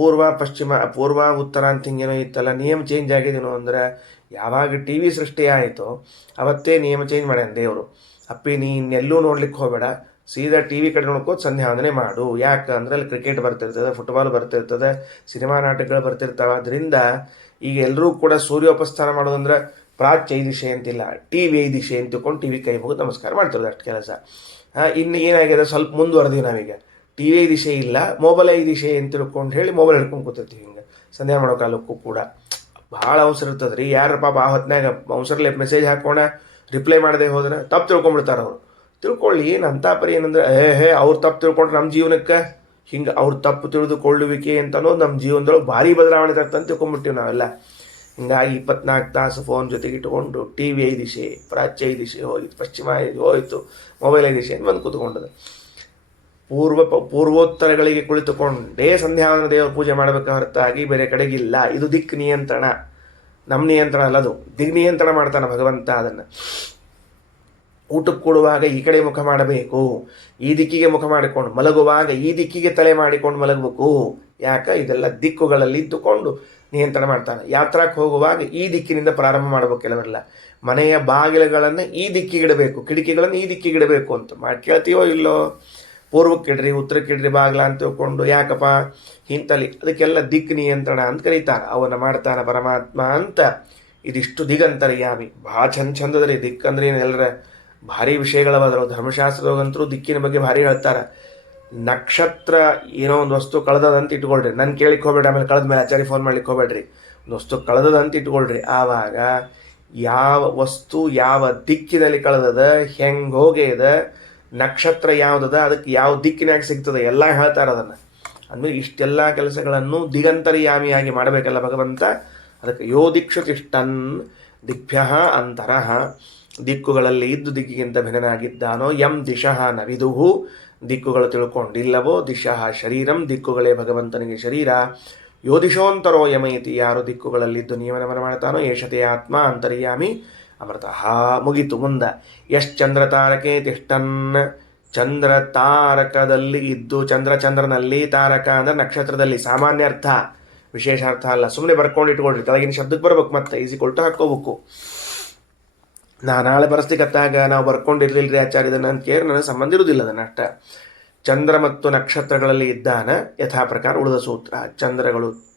ಪೂರ್ವ ಉತ್ತರ ಅಂತ ಹಿಂಗೇನೋ ಇತ್ತಲ್ಲ, ನಿಯಮ ಚೇಂಜ್ ಆಗಿದೇನೋ ಅಂದ್ರೆ, ಯಾವಾಗ ಟಿವಿ ಸೃಷ್ಟಿ ಆಯಿತೋ ಅವತ್ತೇ ನಿಯಮ ಚೇಂಜ್ ಮಾಡ್ಯಾನ ದೇವರು. ಅಪ್ಪಿ ನೀ ಇನ್ನೆಲ್ಲೂ ನೋಡ್ಲಿಕ್ಕೆ ಹೋಗಬೇಡ, ಸೀದಾ ಟಿವಿ ಕಡೆ ನೋಡ್ಕೋತ ಸಂಧ್ಯಾವಂದನೆ ಮಾಡು. ಯಾಕಂದ್ರೆ ಅಲ್ಲಿ ಕ್ರಿಕೆಟ್ ಬರ್ತಿರ್ತದೆ, ಫುಟ್ಬಾಲ್ ಬರ್ತಿರ್ತದೆ, ಸಿನಿಮಾ ನಾಟಕಗಳು ಬರ್ತಿರ್ತಾವೆ. ಅದರಿಂದ ಈಗ ಎಲ್ಲರೂ ಕೂಡ ಸೂರ್ಯೋಪಸ್ಥಾನ ಮಾಡೋದಂದ್ರೆ ಪ್ರಾಚ್ಯ ದಿಶೆ ಅಂತಿಲ್ಲ, ಟಿವಿ ದಿಶೆ ಅಂತ ತಿಳ್ಕೊಂಡು ಟಿವಿ ಕೈ ಮುಗಿದು ನಮಸ್ಕಾರ ಮಾಡ್ತಿರೋದು, ಅಷ್ಟು ಕೆಲಸ. ಇನ್ನು ಏನಾಗಿದೆ, ಸ್ವಲ್ಪ ಮುಂದುವರೆದೀವಿ ನಾವೀಗ. ಟಿವಿ ದಿಶೆ ಇಲ್ಲ, ಮೊಬೈಲ್ ದಿಶೆ ಅಂತ ತಿಳ್ಕೊಂಡು ಹೇಳಿ ಮೊಬೈಲ್ ಹಿಡ್ಕೊಂಡು ಕೂತಿರ್ತೀವಿ. ಹಿಂಗೆ ಸಂಧ್ಯಾ ಮಾಡೋ ಕಾಲಕ್ಕೂ ಕೂಡ ಭಾಳ ಅವಸರ ಇರ್ತದೆ ರೀ. ಯಾರ ಪಾಪ ಆ ಹೊತ್ತಿನಾಗ ಅವಸರಲ್ಲೇ ಮೆಸೇಜ್ ಹಾಕೋಣ ರಿಪ್ಲೈ ಮಾಡದೆ ಹೋದ್ರೆ ತಪ್ಪು ತಿಳ್ಕೊಂಬಿಡ್ತಾರೆ ಅವರು. ತಿಳ್ಕೊಳ್ಳಿ, ಏನು ಅಂತಾಪರಿ ಏನಂದ್ರೆ, ಅವ್ರು ತಪ್ಪು ತಿಳ್ಕೊಂಡ್ರೆ ನಮ್ಮ ಜೀವನಕ್ಕೆ ಹಿಂಗೆ ಅವ್ರು ತಪ್ಪು ತಿಳಿದುಕೊಳ್ಳುವಿಕೆ ಅಂತ ಅನ್ನೋದು ನಮ್ಮ ಜೀವನದೊಳಗೆ ಭಾರಿ ಬದಲಾವಣೆ ತರ್ತಂತ ತಿಳ್ಕೊಂಬಿಡ್ತೀವಿ ನಾವೆಲ್ಲ. ಹಿಂಗಾಗಿ 24 ತಾಸು ಫೋನ್ ಜೊತೆಗೆ ಇಟ್ಕೊಂಡು ಟಿವಿ ದಿಶೆ, ಪ್ರಾಚ್ಯ ದಿಶೆ ಹೋಗಿತ್ತು, ಪಶ್ಚಿಮ ಹೋಯಿತು, ಮೊಬೈಲ್ ದಿಶೆ ಅಂತ ಬಂದು ಕೂತ್ಕೊಂಡದು. ಪೂರ್ವೋತ್ತರಗಳಿಗೆ ಕುಳಿತುಕೊಂಡೇ ಸಂಧ್ಯಾವಂದನ ದೇವರ ಪೂಜೆ ಮಾಡಬೇಕು ಹೊರತಾಗಿ ಬೇರೆ ಕಡೆಗಿಲ್ಲ. ಇದು ದಿಕ್ ನಿಯಂತ್ರಣ, ನಮ್ಮ ನಿಯಂತ್ರಣ ಅಲ್ಲ, ಅದು ದಿಗ್ ನಿಯಂತ್ರಣ ಮಾಡ್ತಾನೆ ಭಗವಂತ. ಅದನ್ನು ಊಟಕ್ಕೆ ಕೊಡುವಾಗ ಈ ಕಡೆ ಮುಖ ಮಾಡಬೇಕು, ಈ ದಿಕ್ಕಿಗೆ ಮುಖ ಮಾಡಿಕೊಂಡು ಮಲಗುವಾಗ ಈ ದಿಕ್ಕಿಗೆ ತಲೆ ಮಾಡಿಕೊಂಡು ಮಲಗಬೇಕು. ಯಾಕೆ, ಇದೆಲ್ಲ ದಿಕ್ಕುಗಳಲ್ಲಿ ಇದ್ದುಕೊಂಡು ನಿಯಂತ್ರಣ ಮಾಡ್ತಾನೆ. ಯಾತ್ರಕ್ಕೆ ಹೋಗುವಾಗ ಈ ದಿಕ್ಕಿನಿಂದ ಪ್ರಾರಂಭ ಮಾಡಬೇಕು. ಕೆಲವರೆಲ್ಲ ಮನೆಯ ಬಾಗಿಲುಗಳನ್ನು ಈ ದಿಕ್ಕಿಗಿಡಬೇಕು, ಕಿಟಕಿಗಳನ್ನು ಈ ದಿಕ್ಕಿಗಿಡಬೇಕು ಅಂತ ಮಾಡಿ ಕೇಳ್ತೀವೋ ಇಲ್ಲೋ. ಪೂರ್ವಕ್ಕೆ ಇಡ್ರಿ, ಉತ್ತರಕ್ಕೆ ಇಡ್ರಿ ಬಾಗಿಲ ಅಂತ ತಿಳ್ಕೊಂಡು, ಯಾಕಪ್ಪ ಇಂತಲ್ಲಿ, ಅದಕ್ಕೆಲ್ಲ ದಿಕ್ ನಿಯಂತ್ರಣ ಅಂತ ಕರೀತಾರೆ. ಅವನ್ನ ಮಾಡ್ತಾನೆ ಪರಮಾತ್ಮ ಅಂತ. ಇದಿಷ್ಟು ದಿಗಂತರ್ಯಾಮಿ. ಭಾಳ ಚಂದದ್ರಿ. ದಿಕ್ಕಂದ್ರೆ ಏನು, ಎಲ್ಲರ ಭಾರಿ ವಿಷಯಗಳವಾದ್ರು. ಧರ್ಮಶಾಸ್ತ್ರದಾಗಂತರೂ ದಿಕ್ಕಿನ ಬಗ್ಗೆ ಭಾರಿ ಹೇಳ್ತಾರೆ. ನಕ್ಷತ್ರ ಏನೋ ಒಂದು ವಸ್ತು ಕಳೆದದಂತ ಇಟ್ಕೊಳ್ರಿ, ನನ್ನ ಕೇಳಿಕ್ಕೆ ಹೋಗ್ಬೇಡ್ರಿ, ಆಮೇಲೆ ಕಳೆದ ಮೇಲೆ ಆಚಾರಿ ಫೋನ್ ಮಾಡ್ಲಿಕ್ಕೆ ಹೋಗ್ಬೇಡ್ರಿ. ಒಂದು ವಸ್ತು ಕಳೆದದಂತ ಇಟ್ಕೊಳ್ರಿ. ಆವಾಗ ಯಾವ ವಸ್ತು ಯಾವ ದಿಕ್ಕಿನಲ್ಲಿ ಕಳೆದದ, ಹೆಂಗೆ ಹೋಗ್ಯದ, ನಕ್ಷತ್ರ ಯಾವುದದ, ಅದಕ್ಕೆ ಯಾವ ದಿಕ್ಕಿನಾಗ ಸಿಗ್ತದೆ ಎಲ್ಲ ಹೇಳ್ತಾರೆ ಅದನ್ನು. ಅಂದರೆ ಇಷ್ಟೆಲ್ಲ ಕೆಲಸಗಳನ್ನು ದಿಗಂತರ್ಯಾಮಿಯಾಗಿ ಮಾಡಬೇಕಲ್ಲ ಭಗವಂತ. ಅದಕ್ಕೆ ಯೋ ದಿಕ್ಷು ತಿಷ್ಟನ್ ದಿಗ್ಭ್ಯ ಅಂತರಃ, ದಿಕ್ಕುಗಳಲ್ಲಿ ಇದ್ದು ದಿಕ್ಕಿಗಿಂತ ಭಿನ್ನನಾಗಿದ್ದಾನೋ. ಯಂ ದಿಶಃ ನ ವಿದುಹು, ದಿಕ್ಕುಗಳು ತಿಳ್ಕೊಂಡಿಲ್ಲವೋ. ದಿಶಃ ಶರೀರಂ, ದಿಕ್ಕುಗಳೇ ಭಗವಂತನಿಗೆ ಶರೀರ. ಯೋ ದಿಶೋಂತರೋ ಯಮಯತಿ, ಯಾರು ದಿಕ್ಕುಗಳಲ್ಲಿದ್ದು ನಿಯಮನವನ್ನು ಮಾಡ್ತಾನೋ. ಏಷತೆ ಆತ್ಮ ಅಂತರ್ಯಾಮಿ ಅಮೃತಃ. ಮುಗಿತು. ಮುಂದೆ ಯಶ್ಚಂದ್ರ ತಾರಕೆ ತಿಷ್ಟನ್, ಚಂದ್ರ ತಾರಕದಲ್ಲಿ ಇದ್ದು, ಚಂದ್ರನಲ್ಲಿ, ತಾರಕ ಅಂದ್ರೆ ನಕ್ಷತ್ರದಲ್ಲಿ. ಸಾಮಾನ್ಯ ಅರ್ಥ, ವಿಶೇಷ ಅರ್ಥ ಅಲ್ಲ. ಸುಮ್ಮನೆ ಬರ್ಕೊಂಡು ಇಟ್ಕೊಳ್ರಿ, ತಳಗಿನ ಶಬ್ದಕ್ಕೆ ಬರ್ಬೇಕು, ಮತ್ತೆ ಈಸಿ ಕೊಲ್ಟು ಹಾಕ್ಕೋಬೇಕು. ನಾಳೆ ಬರೆಸ್ಲಿಕ್ಕತ್ತಾಗ ನಾವು ಬರ್ಕೊಂಡಿರ್ಲಿಲ್ಲ ರೀ ಆಚಾರ್ಯ ಇದನ್ನು ಅಂತ ಕೇಳಿ ನನಗೆ ಸಂಬಂಧ ಇರುವುದಿಲ್ಲ ಅದನ್ನು ಅಷ್ಟ. ಚಂದ್ರ ಮತ್ತು ನಕ್ಷತ್ರಗಳಲ್ಲಿ ಇದ್ದಾನ ಯಥಾ ಪ್ರಕಾರ ಉಳಿದ ಸೂತ್ರ.